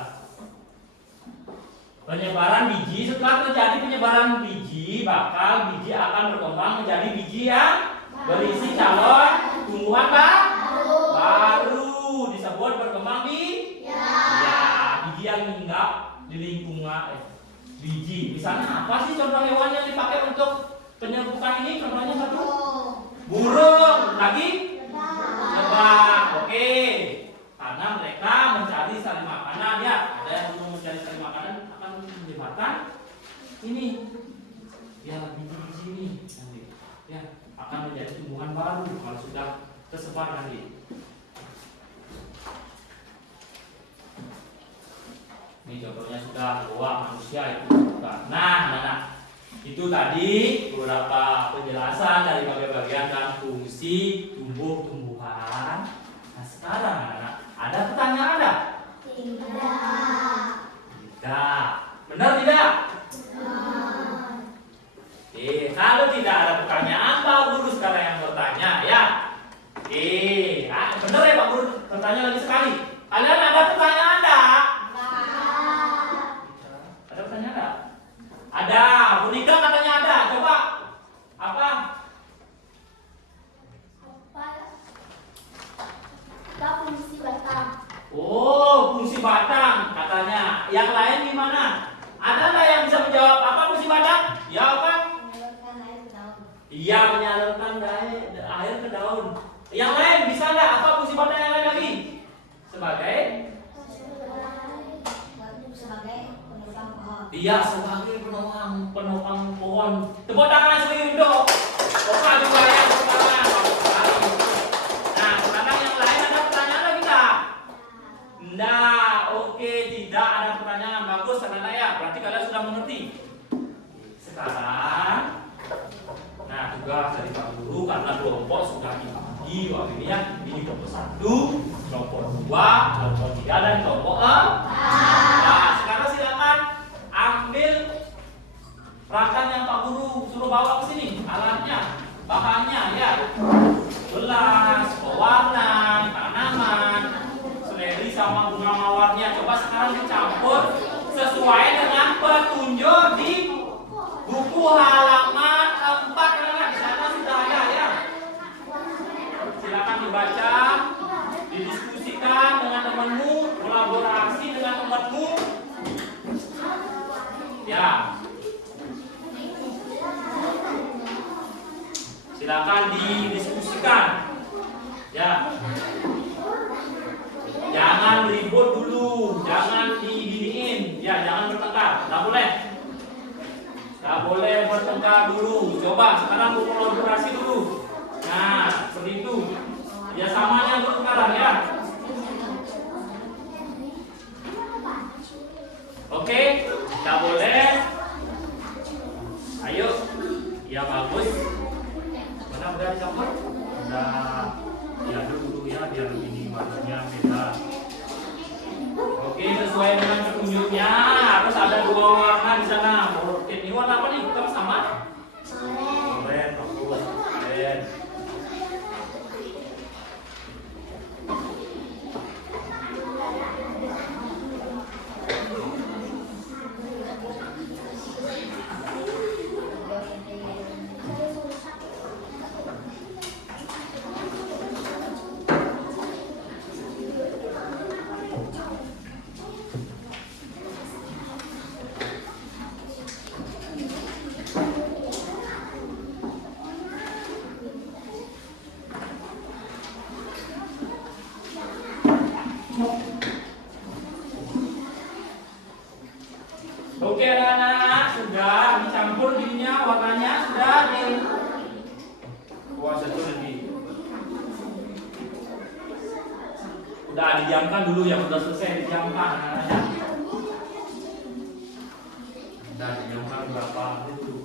Penyebaran biji, setelah terjadi penyebaran biji, bakal biji akan berkembang menjadi biji yang berisi calon tumbuhan baru, disebut berkembang biji yang hinggap di lingkungan biji. Misalnya apa sih contoh hewan yang dipakai untuk penyerbukan ini? Contohnya satu burung, lagi lebah. Oke, karena mereka mencari sari makanan ya. Ada yang mau mencari sari makanan akan menyebabkan ini ya biji-biji ini nanti ya akan menjadi tumbuhan baru kalau sudah tersebar nanti. Ini contohnya sudah bahwa manusia itu bukan. Nah, itu tadi beberapa penjelasan dari bagian-bagian dan fungsi tumbuh-tumbuhan. Nah sekarang anak-anak ada pertanyaan ada? Tidak. Benar tidak? Kalau tidak ada pertanyaan, Pak Guru sekarang yang bertanya ya. Benar ya Pak Guru? Bertanya lagi sekali. Kalian ada pertanyaan enggak? Ada pertanyaan enggak? Ada. Bu Nika katanya ada. Coba. Apa? Fungsi batang. Oh, fungsi batang katanya. Yang lain gimana? Ada nggak yang bisa menjawab apa fungsi batang? Ya apa? Menyalurkan air ke daun. Iya, menyalurkan air ke daun. Yang lain bisa nggak? Apa fungsi batang yang lain lagi? Sebagai? Sebagai penopang pohon. Iya, sebagai penopang pohon. Tepuk tangan sebagai untuk. Oke, juga ya, tepuk tangan. Nah, sekarang yang lain ada pertanyaan lagi nggak? Nah, oke, tidak ada pertanyaan. Bagus, anak-anak ya. Berarti kalian sudah mengerti. Sekarang, nah tugas dari Pak Guru karena kelompok sudah dibangun. lagi. Wah, ini ya, ini kelompok 1, kelompok 2, kelompok 3 dan kelompok 4. Nah, sekarang silakan ambil rakan yang Pak Guru suruh bawa ke sini, alatnya, bahannya ya. Gelas, pewarna, tanaman, seledri sama bunga mawarnya. Coba sekarang dicampur sesuai dengan petunjuk di buku halaman 4. Di sana sudah ada ya. Silakan dibaca, didiskusikan dengan temanmu, kolaborasi dengan temanmu. Ya. Silakan didiskusikan. Ya. Jangan ribut dulu, jangan diginiin, ya, jangan bertengkar, nggak boleh. Nggak boleh bertengkar dulu. Coba sekarang berkolaborasi dulu. Nah, seperti itu. Ya samanya dulu sekarang ya. Oke, nggak boleh. Ayo, ya bagus. Mana udah dicampur? Udah. Ya dulu ya, biar ini warnanya beda. Oke, sesuai dengan petunjuknya harus ada 2 warna di sana. Oke, ini warna apa nih? Hitam sama? Oren, bagus. Oren. Oke anak-anak, sudah dicampur gininya, warnanya sudah di satu lebih. Udah didiamkan dulu yang sudah selesai, didiamkan anak-anaknya. Udah didiamkan berapa dulu.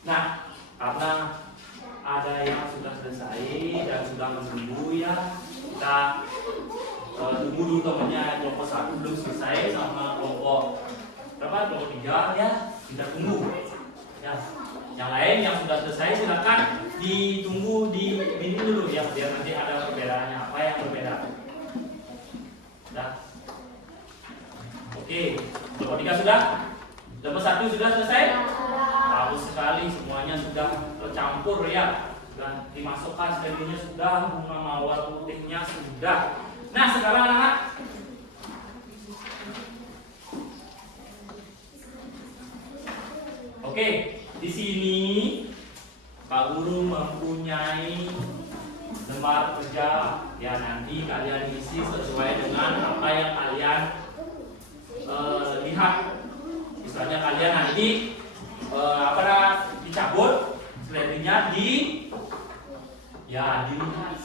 Nah, karena ada yang sudah selesai dan sudah menunggu ya, kita tunggu dulu temannya. Kelompok 1 belum selesai sama kelompok berapa? Kelompok 3 ya, kita tunggu ya. Yang lain yang sudah selesai silakan ditunggu di ini dulu ya, biar nanti ada perbedaannya, apa yang berbeda. Dah. Oke, kelompok 3 sudah? Kelompok 1 sudah selesai? Bagus sekali, semuanya sudah tercampur ya. Sudah dimasukkan seledrinya sudah, bunga mawar putihnya sudah. Nah, sekarang anak-anak, oke, di sini Pak Guru mempunyai lembar kerja. Ya, nanti kalian isi sesuai dengan apa yang kalian lihat. Misalnya kalian nanti dicabut seledrinya dilihat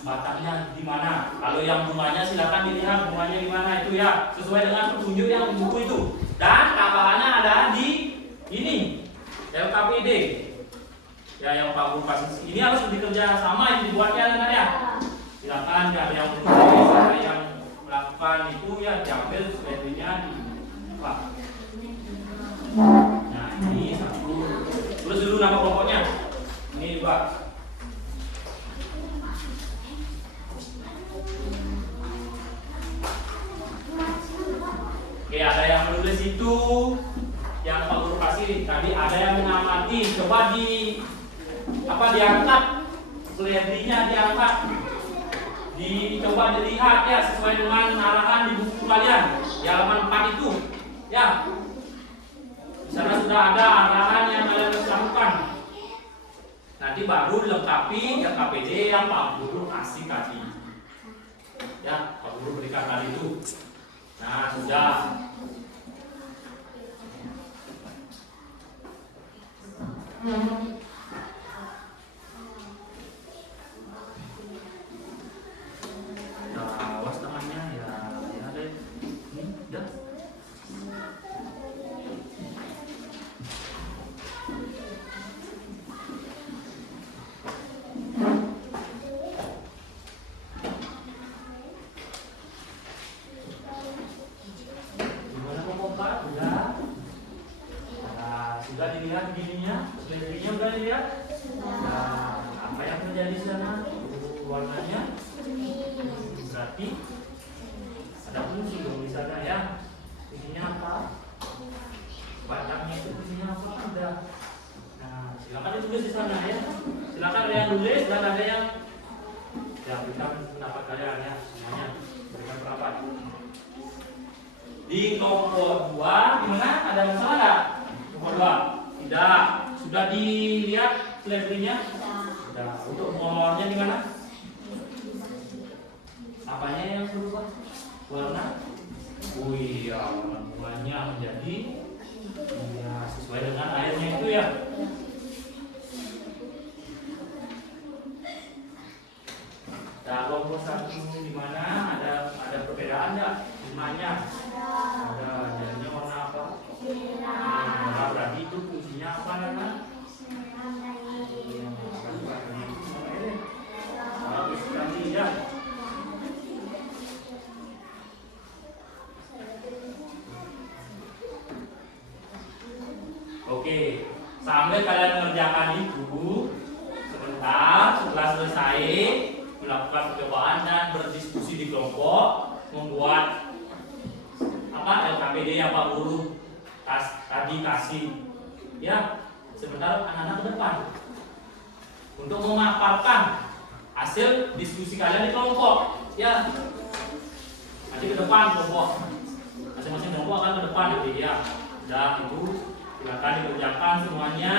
batangnya di mana. Kalau yang bunganya silakan dilihat bunganya di mana itu ya, sesuai dengan petunjuk yang di buku itu. Dan tambahannya ada di ini LKPD ya, yang Pak Guru kasih. Ini harus dikerja sama, yang dibuatnya dengan ya. Silakan ada yang menulis, ada yang melakukan itu ya, diambil seledrinya di Pak. Nah, ini satu. Tulis dulu nama kelompoknya. Ini Pak. Oke, ada yang menulis itu yang Pak Guru kasih. Tadi ada yang mengamati. Coba diangkat seledrinya, diangkat. Coba dilihat ya, sesuai dengan arahan di buku kalian di halaman 4 itu. Ya. Di sana sudah ada arahan yang kalian harus lakukan. Nanti baru lengkapi KPD yang Pak Guru kasih tadi. Ya, Pak Guru berikan tadi itu. Nah, sudah. Awas tangannya ya deh. sudah dilihat gininya, selebrinya udah dilihat. Nah, apa yang terjadi di sana? Warnanya berarti ada fungsi dong di sana ya. Fungsinya apa? Batangnya itu fungsinya apa? Ada. Nah, silakan ditulis di sana ya. Silakan ada yang tulis dan ada yang ya berikan pendapat kalian ya semuanya. Berikan pendapat. Di kelompok 2 gimana? Ada masalah nggak? Kelompok 2 tidak. Sudah dilihat selebrinya? Sudah. Untuk molornya di mana? Apanya yang berubah? Warna? Oh iya, warna bunganya menjadi ya sesuai dengan airnya itu ya. Nah, kelompok 1 di mana? Ada perbedaan nggak? Warnanya? Ada. Jadinya warna apa? Merah. Berarti itu fungsinya apa Nana? Bagus sekali ya. Oke, sambil kalian mengerjakan itu sebentar, setelah selesai melakukan percobaan dan berdiskusi di kelompok, membuat apa LKPD yang Pak Guru tadi kasih ya. Sebentar anak-anak ke depan untuk memaparkan hasil diskusi kalian di kelompok ya. Nanti ke depan kelompok, masing-masing kelompok akan ke depan nanti ya. Dan itu silakan dikerjakan semuanya.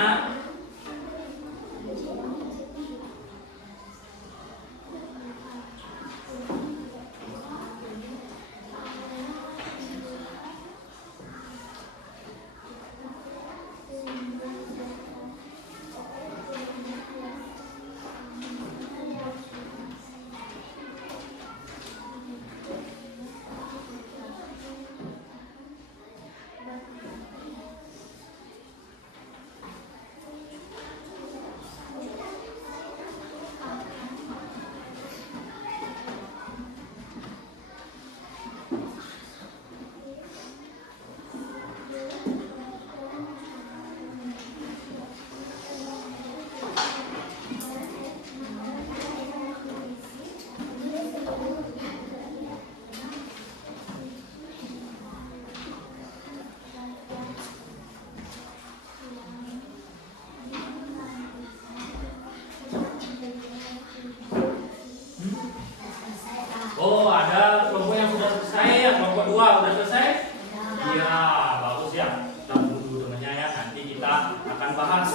Oh, ada kelompok yang sudah selesai ya, kelompok 2 sudah selesai? Iya, bagus ya. Kita tunggu dulu temannya ya, nanti kita akan bahas.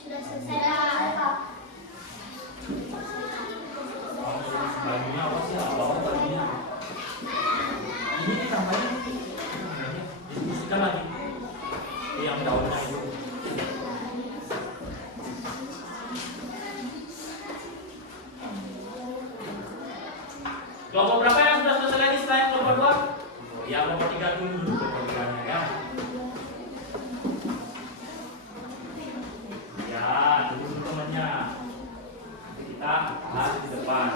Sudah selesai Pak. Bajunya apa sih? Apa bajunya? Ini namanya diskusikan lagi. Ini yang daunnya itu. Kelompok berapa yang sudah selesai lagi selain kelompok 2? Oh, ya, kelompok 3 dulu kelompok 3-nya ya. Ya, tunggu temannya. Nanti kita bahas di depan.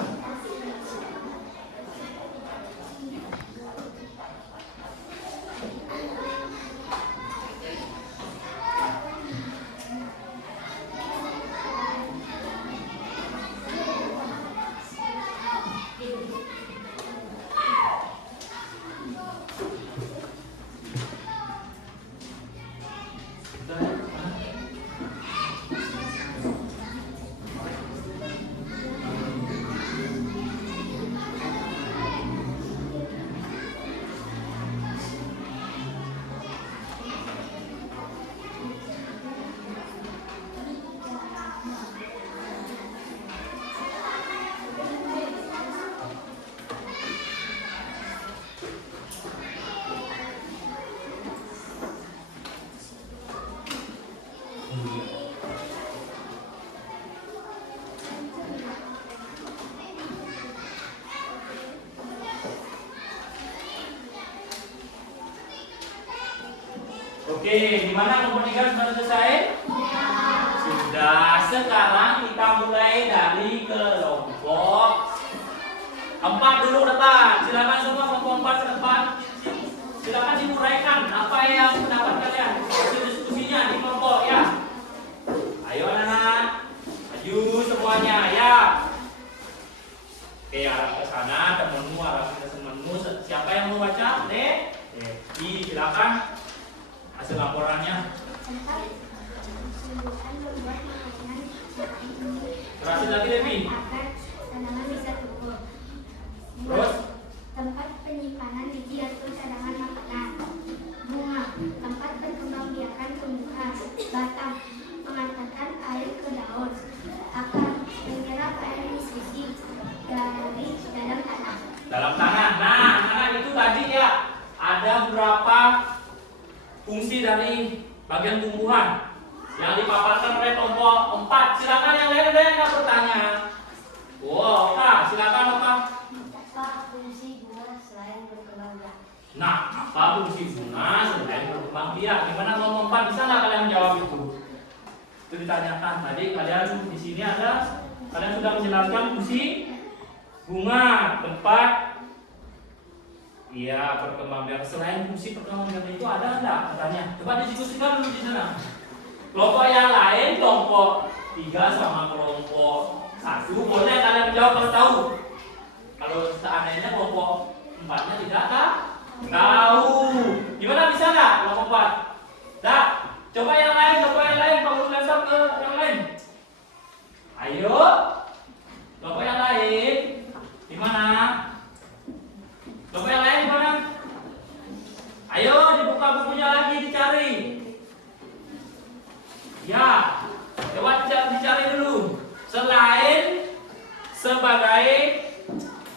Oke, gimana kelompok 3 sudah selesai? Sudah. Sekarang kita mulai dari kelompok 4 dulu depan. Silakan semua kelompok 4 ke depan. Silakan diuraikan apa yang pendapat kalian. Hasil diskusinya di kelompok ya. Ayo anak-anak, maju semuanya ya. Oke, arah ke sana, temenmu, arah ke temenmu. Siapa yang mau baca? Silakan. Hasil laporannya. Berhasil lagi Devi. Terus tempat penyimpanan biji atau cadangan makanan. Bunga, tempat perkembangbiakan tumbuhan. Batang, mengantarkan air ke daun. Akar, menyerap air diskusi dari dalam tanah. dalam tanah. Nah, anak itu tadi ya ada berapa fungsi dari bagian tumbuhan yang dipaparkan oleh kelompok 4. Silakan yang lain ada yang nggak bertanya. Wow, Kak, silakan Oka. Apa fungsi bunga selain berkembang biak? Nah, apa fungsi bunga selain berkembang biak? Gimana kelompok 4 bisa nggak kalian jawab itu? Itu ditanyakan tadi kalian di sini ada. Kalian sudah menjelaskan fungsi bunga tempat iya berkembang biak. Selain fungsi berkembang biak itu ada enggak katanya? Coba diskusikan dulu di sana. Kelompok yang lain, kelompok 3 sama kelompok 1 boleh kalian menjawab kalau tahu. Kalau seandainya kelompok 4-nya tidak tahu. Gimana bisa nggak kelompok 4? Dah, coba yang lain, Pak Lempar ke yang lain. Ayo, kelompok yang lain, gimana? Coba yang lain gimana? Ayo dibuka bukunya lagi dicari. Ya, coba dicari dulu. Selain sebagai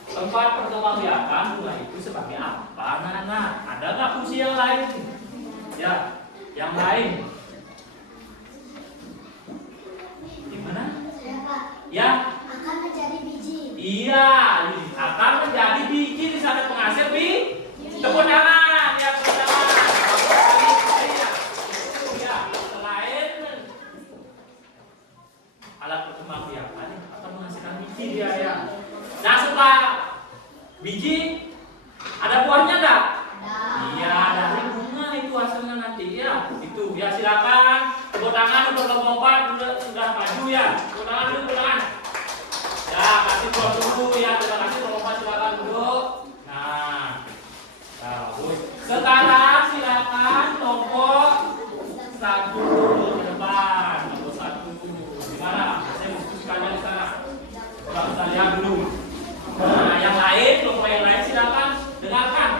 tempat perkembangbiakan bunga itu sebagai apa, anak-anak? Ada nggak fungsi yang lain? Ya, yang lain. Gimana? Ya. Akan menjadi biji. Iya, akan menjadi biji di sana penghasil tepuk tangan ya pertama. Ya, selain alat perkembangbiakan akan menghasilkan biji dia ya. Nah setelah biji ada buahnya enggak? Iya, dari bunga itu hasilnya nanti ya. Itu ya silakan tepuk tangan untuk kelompok 4 sudah maju ya. Tepuk tangan dulu, tepuk tangan. Ya, kasih buah dulu ya. Terima kasih kelompok 4 silakan duduk. Nah, bagus. Sekarang silakan kelompok 1 ke depan. Kelompok 1. Gimana? Saya mau diskusikannya di sana. Coba kita lihat dulu. Nah, yang lain, kelompok yang lain silakan dengarkan.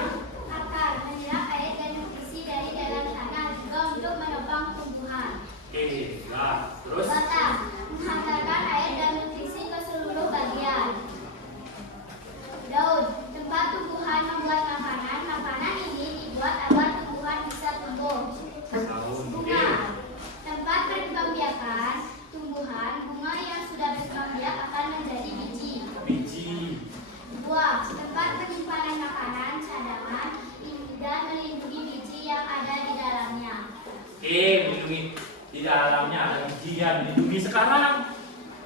Akar menyerap air dan nutrisi dari dalam tanah juga untuk menopang tumbuhan. Oke, nah, terus Batang menghantarkan air dan nutrisi ke seluruh bagian. Daun tempat tumbuhan membuat makanan. Makanan ini dibuat agar tumbuhan bisa tumbuh. tahun. Bunga tempat perkembangbiakan tumbuhan. Bunga yang sudah berkembang biak akan menjadi biji. Biji. Buah tempat penyimpanan makanan cadangan dan melindungi biji yang ada di dalamnya. Melindungi di dalamnya ada biji yang dilindungi. Sekarang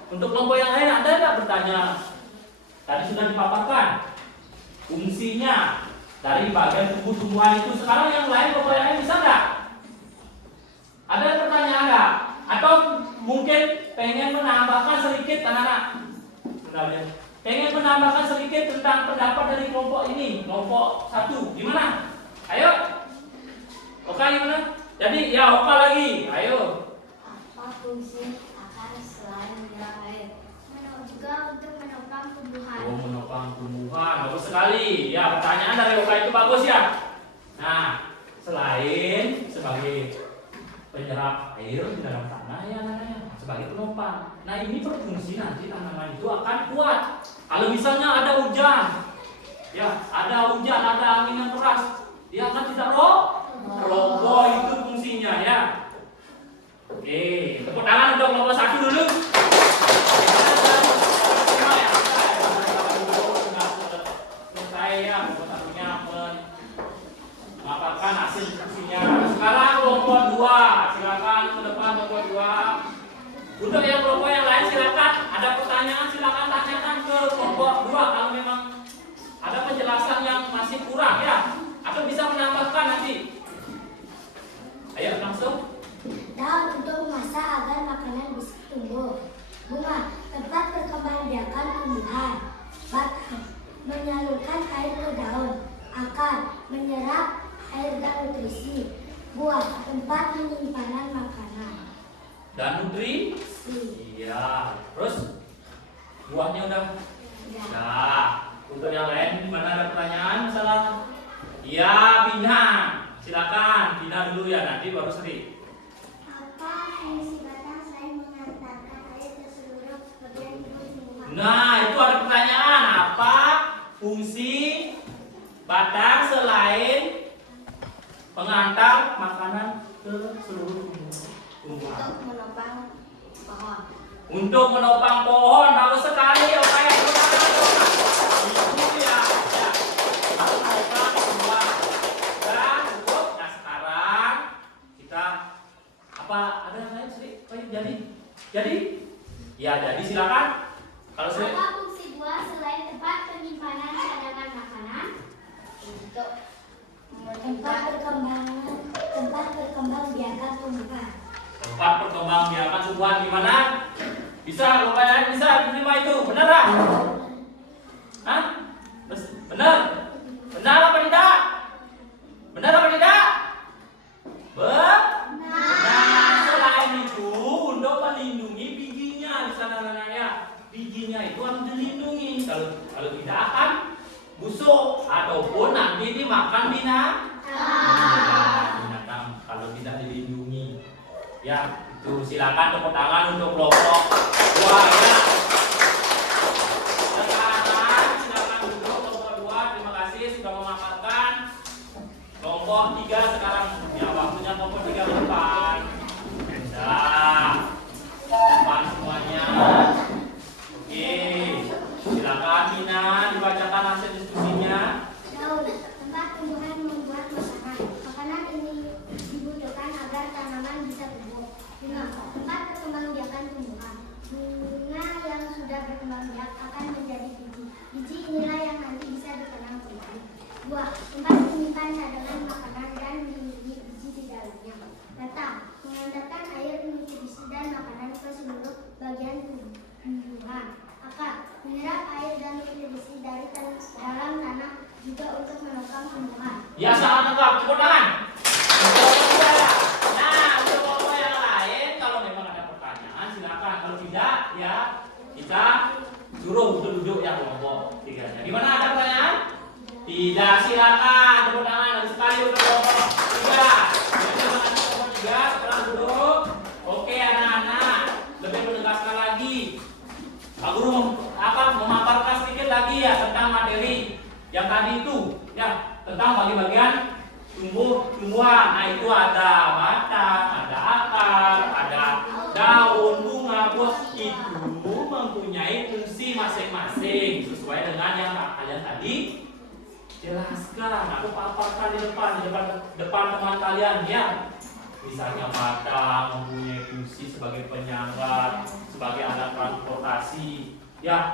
untuk kelompok yang lain ada nggak bertanya? Tadi sudah dipaparkan fungsinya dari bagian tumbuh-tumbuhan itu. Sekarang yang lain, kelompok yang lain bisa nggak? Ada pertanyaan nggak? Atau mungkin pengen menambahkan sedikit anak-anak? Pengen menambahkan sedikit tentang pendapat dari kelompok ini, kelompok 1. Gimana? Ayo. Oka gimana? Jadi ya Oka lagi. Ayo. Apa fungsi akar selain menyerap air? Juga untuk menopang tumbuhan. Oh, menopang tumbuhan. Bagus sekali. Ya, pertanyaan dari Oka itu bagus ya. Nah, selain sebagai penyerap air di dalam tanah ya namanya, sebagai penopang. Nah, ini berfungsi nanti tanaman itu akan kuat. Kalau misalnya ada hujan, ya, ada hujan, ada angin yang keras, dia akan tidak roboh itu fungsinya ya. Oke, tepuk tangan untuk kelompok 1 dulu. Selesai ya, kelompok 1-nya memaparkan hasil diskusinya. Sekarang kelompok Untuk yang kelompok yang lain silakan. Ada pertanyaan silakan tanyakan ke kelompok 2 kalau memang ada penjelasan yang masih kurang ya. Atau bisa menambahkan nanti. Ayo langsung. Daun untuk memasak agar makanan bisa tumbuh. Bunga, tempat perkembangbiakan tumbuhan. Batang, menyalurkan air ke daun. Akar, menyerap air dan nutrisi. Buah, tempat penyimpanan makanan. Dan nutri? Iya. Terus buahnya udah? Nah, untuk yang lain gimana, ada pertanyaan masalah? Iya, Bina. Silakan, Bina dulu ya, nanti baru Sri. Apa fungsi batang selain mengantarkan air ke seluruh bagian tubuh tumbuhan? Nah, itu ada pertanyaan. Apa fungsi batang selain pengantar makanan ke seluruh tumbuhan? Untuk menopang pohon. Untuk menopang pohon. Bagus sekali. Oke, itu ya. Ya. Harus menopang semua. Dan cukup. Nah, sekarang kita apa ada yang lain Sri? Oh, jadi? Ya, jadi silakan. Kalau Sri. Apa fungsi buah selain tempat penyimpanan cadangan makanan? Untuk tempat perkembangbiakan tumbuhan. Tempat perkembangbiakan tumbuhan gimana? Bisa, kalau kalian bisa menerima itu, benar lah? Hah? Benar? Benar apa tidak? Benar apa tidak? Nah, selain itu untuk melindungi bijinya di sana ya. Bijinya itu harus dilindungi. Kalau tidak akan busuk ataupun nanti dimakan binatang kalau tidak dilindungi. Ya, itu silakan tepuk tangan untuk kelompok 2 ya. Sekarang silakan duduk kelompok 2. Terima kasih sudah memaparkan. Kelompok 3 sekarang ya, waktunya kelompok 3 ke depan. Nah, depan semuanya. Oke, silakan Mina dibacakan hasil diskusinya. Daun, tempat tumbuhan membuat makanan. Makanan ini dibutuhkan agar tanaman bisa tumbuh. Bunga, tempat perkembangbiakan tumbuhan. Bunga yang sudah berkembang biak akan menjadi biji. Biji inilah yang nanti bisa ditanam kembali. Buah, tempat menyimpan cadangan makanan dan melindungi biji di dalamnya. Batang, mengantarkan air, nutrisi dan makanan ke seluruh bagian tumbuhan. Akar, menyerap air dan nutrisi dari dalam tanah juga untuk menopang tumbuhan. Ya, sangat lengkap. Tepuk tangan. Nah, untuk kelompok yang lain kalau memang ada pertanyaan silakan. Kalau tidak ya kita suruh untuk duduk ya kelompok 3-nya. Gimana, ada pertanyaan? Tidak, silakan. Tepuk tangan lagi sekali untuk kelompok 3. Jadi kelompok 3 sekarang duduk. Oke anak-anak, lebih menegaskan lagi. Pak Guru memaparkan sedikit lagi ya tentang materi yang tadi itu ya, tentang bagian-bagian tumbuhan. Nah, itu ada batang, ada akar, ada daun, bunga, buah. Itu mempunyai fungsi masing-masing sesuai dengan yang kalian tadi jelaskan. Aku paparkan di depan teman kalian ya. Misalnya batang mempunyai fungsi sebagai penyangga, sebagai alat transportasi. Ya,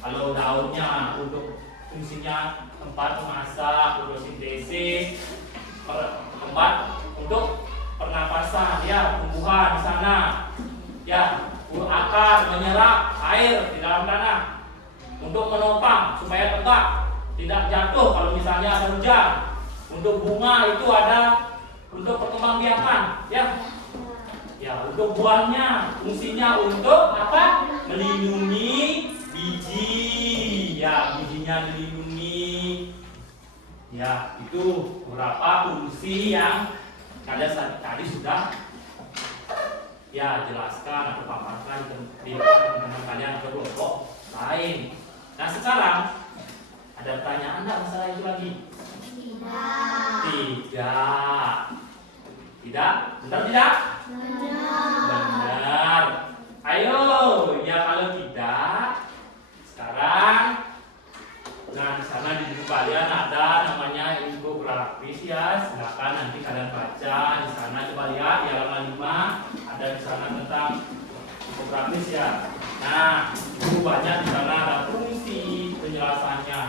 kalau daunnya untuk fungsinya tempat memasak, fotosintesis, tempat untuk pernapasan, ya, tumbuhan di sana. Ya, akar menyerap air di dalam tanah untuk menopang supaya tegak, tidak jatuh kalau misalnya ada hujan. Untuk bunga itu ada untuk perkembangbiakan, ya. Ya, untuk buahnya fungsinya untuk apa? Melindungi biji. Ya, bijinya dilindungi. Ya, itu beberapa fungsi yang kalian tadi sudah ya jelaskan atau paparkan di teman-teman kalian atau kelompok lain. Nah, sekarang ada pertanyaan enggak masalah itu lagi? Tidak. Benar tidak? Benar. Ayo, ya kalau tidak, sekarang, nah di sana di buku kalian ada namanya infografis ya. Silakan nanti kalian baca di sana. Coba lihat di halaman 5 ada di sana tentang ya. Nah, itu banyak di sana ada fungsi penjelasannya.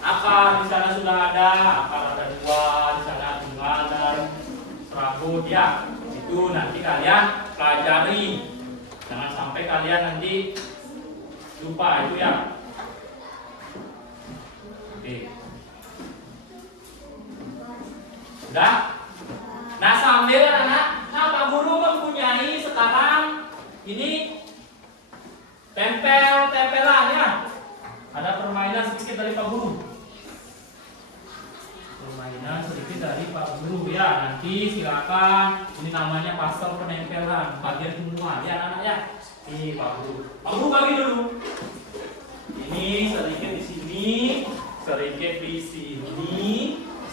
Akar di sana sudah ada, akar ada 2, di sana tunggal dan serabut ya. Itu nanti kalian pelajari. Jangan sampai kalian nanti lupa itu ya. Oke. Sudah? Nah, sambil anak, nah Pak Guru mempunyai sekarang ini tempelan ya. Ada permainan sedikit dari Pak Guru. Permainan sedikit dari Pak Guru ya. Nanti silakan. Ini namanya pasal penempelan bagian semua ya anak-anak ya. Ini Pak Guru. Pak Guru bagi dulu. Ini sedikit di sini, sedikit di sini,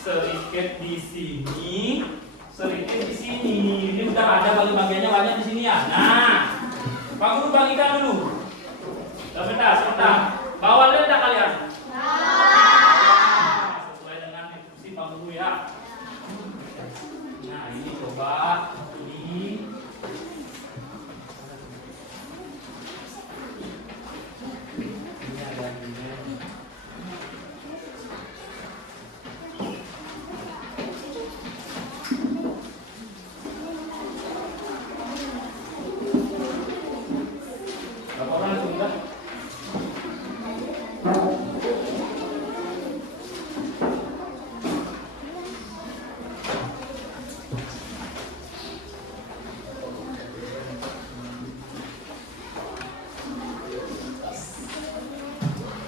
sedikit di sini, sedikit di sini. Ini udah ada bagi-bagiannya banyak di sini ya. Nah, Pak Guru bagikan dulu. Sebentar. Bawa leda kalian. Sesuai dengan instruksi Pak Guru ya. Nah, ini coba ini. Ini ada ini. Berapa orang sudah?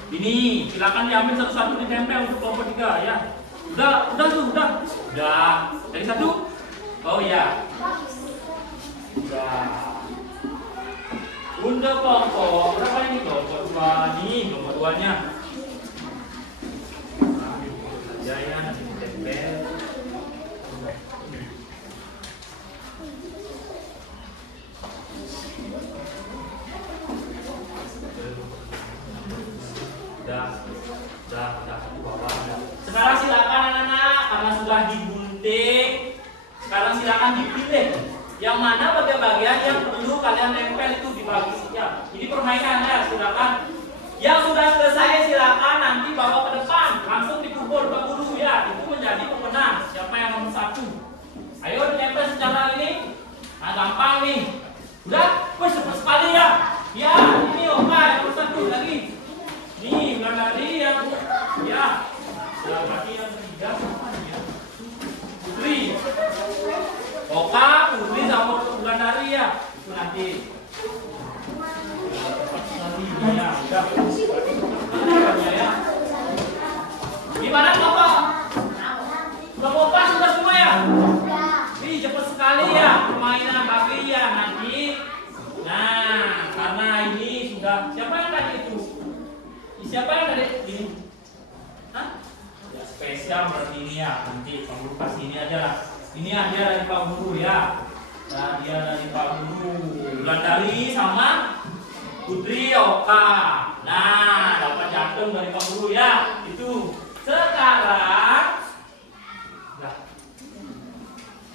Ini silakan diambil satu-satu ditempel untuk kelompok 3 ya. Udah. Dari 1. Oh ya. Udah. Untuk kelompok berapa ini? Kelompok 2 nih, kelompok 2-nya. Saja ya, nanti ditempel. Sekarang silakan anak-anak, karena sudah digunting. Sekarang silakan dipilih yang mana bagian-bagian yang perlu kalian tempel itu dibagi ya. Ini permainan ya, silakan. Yang sudah selesai silakan nanti bawa ke depan, langsung dikubur Pak Guru ya. Itu menjadi pemenang. Siapa yang nomor 1? Ayo ditempel secara ini. Nah, gampang nih. Udah? Wih, cepat sekali ya. Ya, ini oke, nomor 1 lagi. Nih, bulan dari yang ya. Berarti yang ketiga sama ya. Putri. Oka, Putri sama bulan dari ya. Itu nanti. Ya, udah. Ya. Gimana Bapak? Bapak sudah semua ya? Ih, cepat sekali ya permainan bagi ya nanti. Nah, karena ini sudah siapa yang tadi itu? Siapa yang tadi ini? Hah? Ya, spesial berarti ini ya. Nanti Pak Guru kasih ini aja lah. Ini hadiah dari Pak Guru ya. Hadiah dari Pak Guru. Wulandari sama Putri Oka. Nah, dapat jantung dari Pak Guru ya. Itu. Sekarang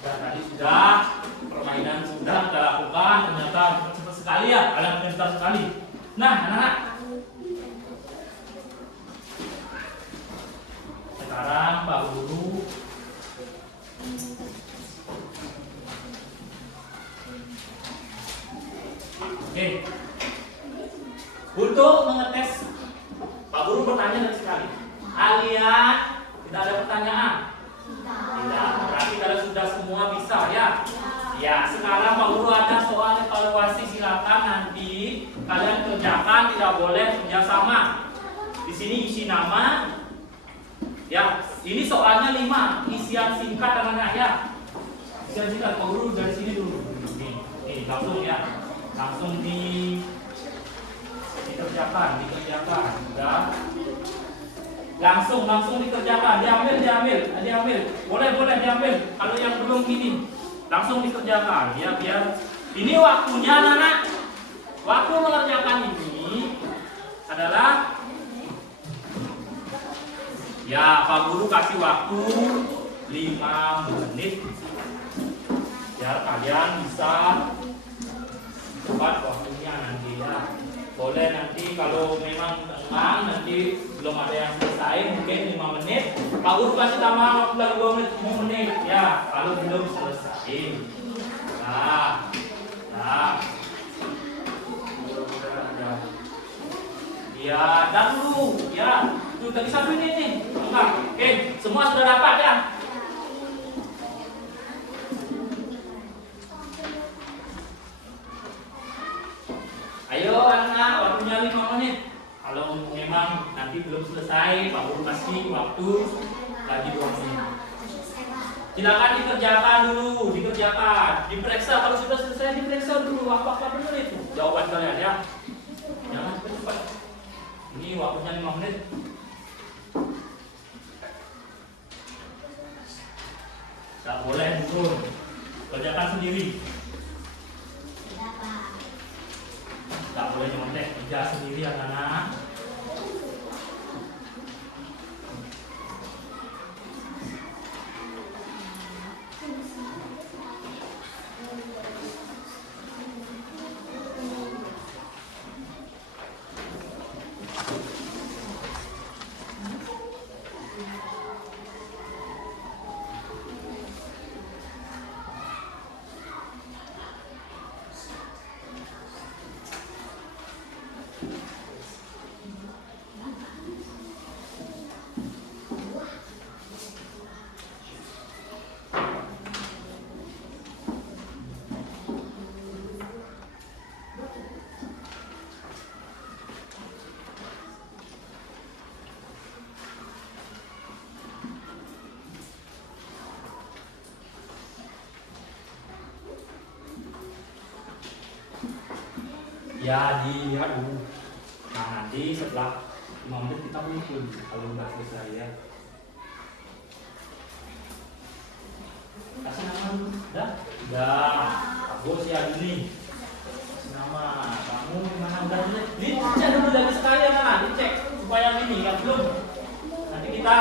tadi sudah permainan sudah kita lakukan. Ternyata cepat sekali ya. Kalian pintar sekali. Nah, anak-anak. Sekarang Pak Guru oke. Untuk mengetes Pak Guru bertanya dari sekali. Kalian tidak ada pertanyaan? Tidak. Berarti kalian sudah semua bisa ya? Ya, sekarang Pak Guru ada soal evaluasi, silakan nanti kalian kerjakan, tidak boleh kerjasama. Di sini isi nama. Ya, ini soalnya 5, isian singkat anak-anak ya. Isian singkat Pak Guru dari sini dulu. Nih, langsung ya. Langsung dikerjakan. Udah. Langsung dikerjakan. Diambil. Boleh diambil. Kalau yang belum gini, langsung dikerjakan. Ya, biar ini waktunya anak-anak. Waktu mengerjakan ini adalah ya, Pak Guru kasih waktu 5 menit biar kalian bisa cepat waktunya nanti ya. Boleh nanti kalau memang tenang nanti belum ada yang selesai mungkin 5 menit. Pak Guru kasih tambah waktu lagi 2 menit, 10 menit ya. Kalau belum selesai. Nah, nah. Ya, dan dulu ya. Tuh tadi satu ini nih. Enggak. Oke, semua sudah dapat ya. Ayo anak, waktunya 5 menit. Kalau memang nanti belum selesai, Pak Guru kasih waktu lagi 2 menit. Silakan dikerjakan dulu, dikerjakan, diperiksa. Kalau sudah selesai diperiksa dulu apa dulu itu jawaban kalian ya. Jangan cepat. Ini waktunya 5 menit. Tak boleh turun. Kerjakan sendiri. Tak boleh nyontek, kerja sendiri anak-anak. Ya dilihat dulu. Nah nanti setelah 5 menit kita kumpul kalau udah selesai ya. Kasih nama dulu. Udah. Bagus ya gini. Kasih nama. Kamu gimana udah dulu? Dicek dulu dari sekalian anak. Dicek supaya ini ya belum. Nanti kita.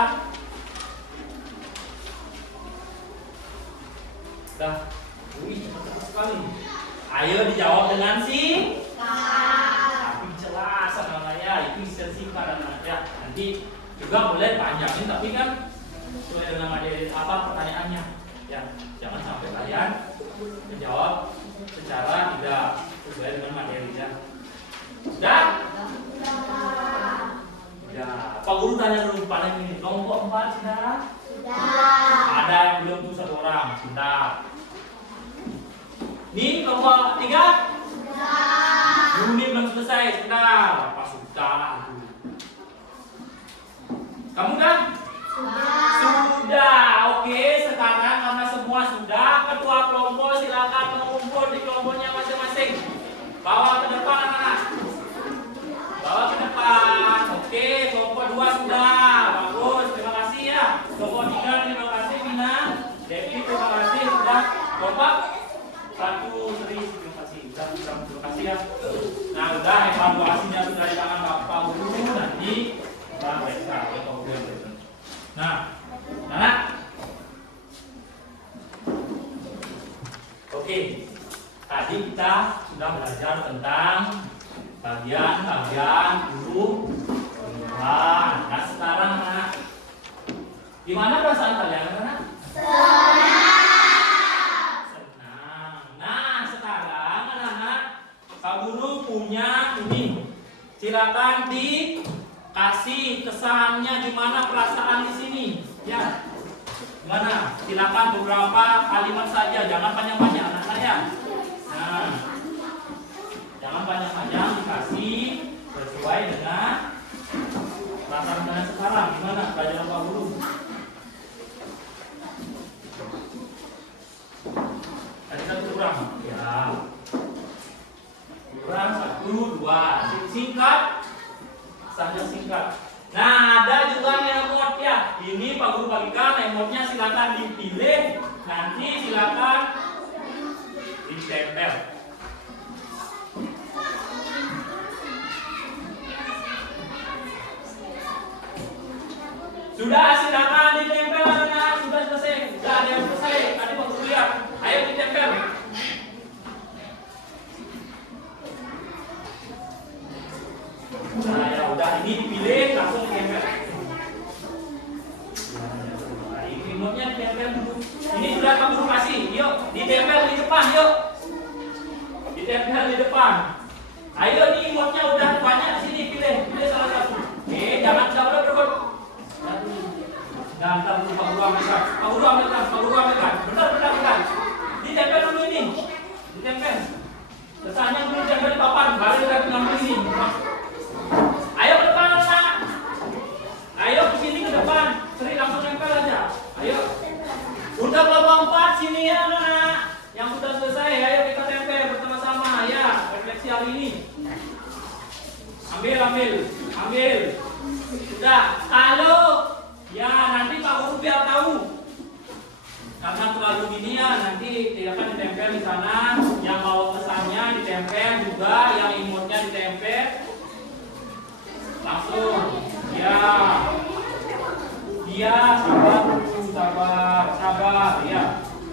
Dah. Wih cepat sekali. Ayo dijawab dengan singkat. Tapi jelas namanya itu singkat ya. Nanti juga boleh panjangin tapi kan sesuai dengan materi apa pertanyaannya. Ya, jangan sampai kalian menjawab secara tidak sesuai dengan materinya. Sudah? Ya, Pak Guru tanya dulu paling ini kelompok 4 sudah? Sudah. Ada yang belum tuh 1 orang, sudah. Ini kelompok 3? Sudah. Ini belum selesai, sudah. Apa sudah? Kamu kan? Sudah. Oke, sekarang karena semua sudah, ketua kelompok silakan mengumpul di kelompoknya masing-masing. Bawa ke depan anak-anak. Bawa ke depan. Oke, kelompok 2 sudah. Bagus, terima kasih ya. Kelompok 3 terima kasih Mina. Devi terima kasih sudah. Kelompok 1 Sri terima kasih. Terima kasih ya. Nah, udah evaluasinya sudah di tangan Bapak Guru nanti kita periksa atau nah, anak. Oke. Tadi kita sudah belajar tentang bagian guru pembunuhan. Nah, sekarang anak, gimana perasaan kalian anak? Senang. Nah, sekarang anak-anak, Pak Guru punya ini. Silakan dikasih kesannya gimana perasaan di sini. Ya. Gimana? Silakan beberapa kalimat saja, jangan panjang-panjang anak saya. Nah, jangan panjang-panjang, dikasih sesuai dengan perasaan kalian sekarang. Gimana pelajaran Pak Guru? Tadi kita kurang, ya. Kurang 1, 2, singkat, saja singkat. Nah, ada juga emot ya. Ini Pak Guru bagikan emotnya, silakan dipilih. Nanti silakan ditempel. Sudah, silakan ditempel anak-anak. Sudah selesai. Sudah ada yang selesai. Tadi Pak Guru lihat. Ayo ditempel. ambil langsung ditempel. Remote-nya ditempel dulu. Ini sudah kamu kasih, yuk ditempel di depan, yuk. Ditempel di depan. Ayo nih remote-nya udah banyak sini, pilih salah satu. Jangan berebut. Dan ntar Pak Guru ambilkan. Benar. Ditempel dulu ini. Ditempel. Letaknya dulu tempel di papan, baru kita ngambil ini. Ayo ke depan anak. Ayo ke sini ke depan. Seri langsung tempel aja. Ayo. Udah kelompok 4 sini ya anak. Yang sudah selesai, ayo kita tempel bersama-sama ya. Refleksi hari ini. Ambil. Sudah. Kalau ya nanti Pak Guru biar tahu. Karena terlalu gini ya nanti tidak akan ditempel di sana. Yang mau pesannya ditempel juga, yang imutnya ditempel. Langsung. Ya, sabar. Ya.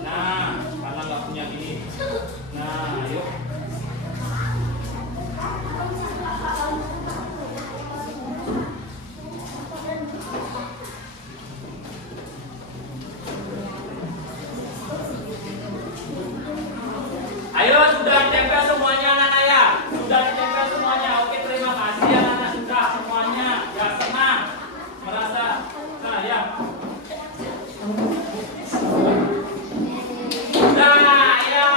Nah, karena nggak punya ini. Nah, yuk. Ayo, sudah ditempel semuanya anak-anak ya. Sudah ditempel semuanya. Oke, terima kasih anak-anak sudah semuanya. Ya, senang merasa. Nah, ya. Nah, ya.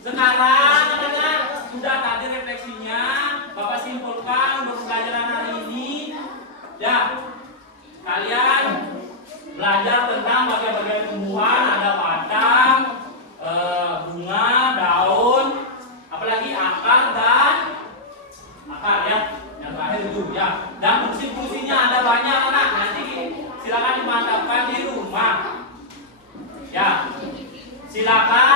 Sekarang anak-anak sudah tadi refleksinya. Bapak simpulkan untuk pelajaran hari ini. Ya. Kalian belajar tentang bagian-bagian tumbuhan, ada batang, bunga, daun, apalagi akar ya. Yang terakhir itu ya. Dan fungsi-fungsinya ada banyak anak. Nanti silakan dimantapkan di rumah. Ya. Silakan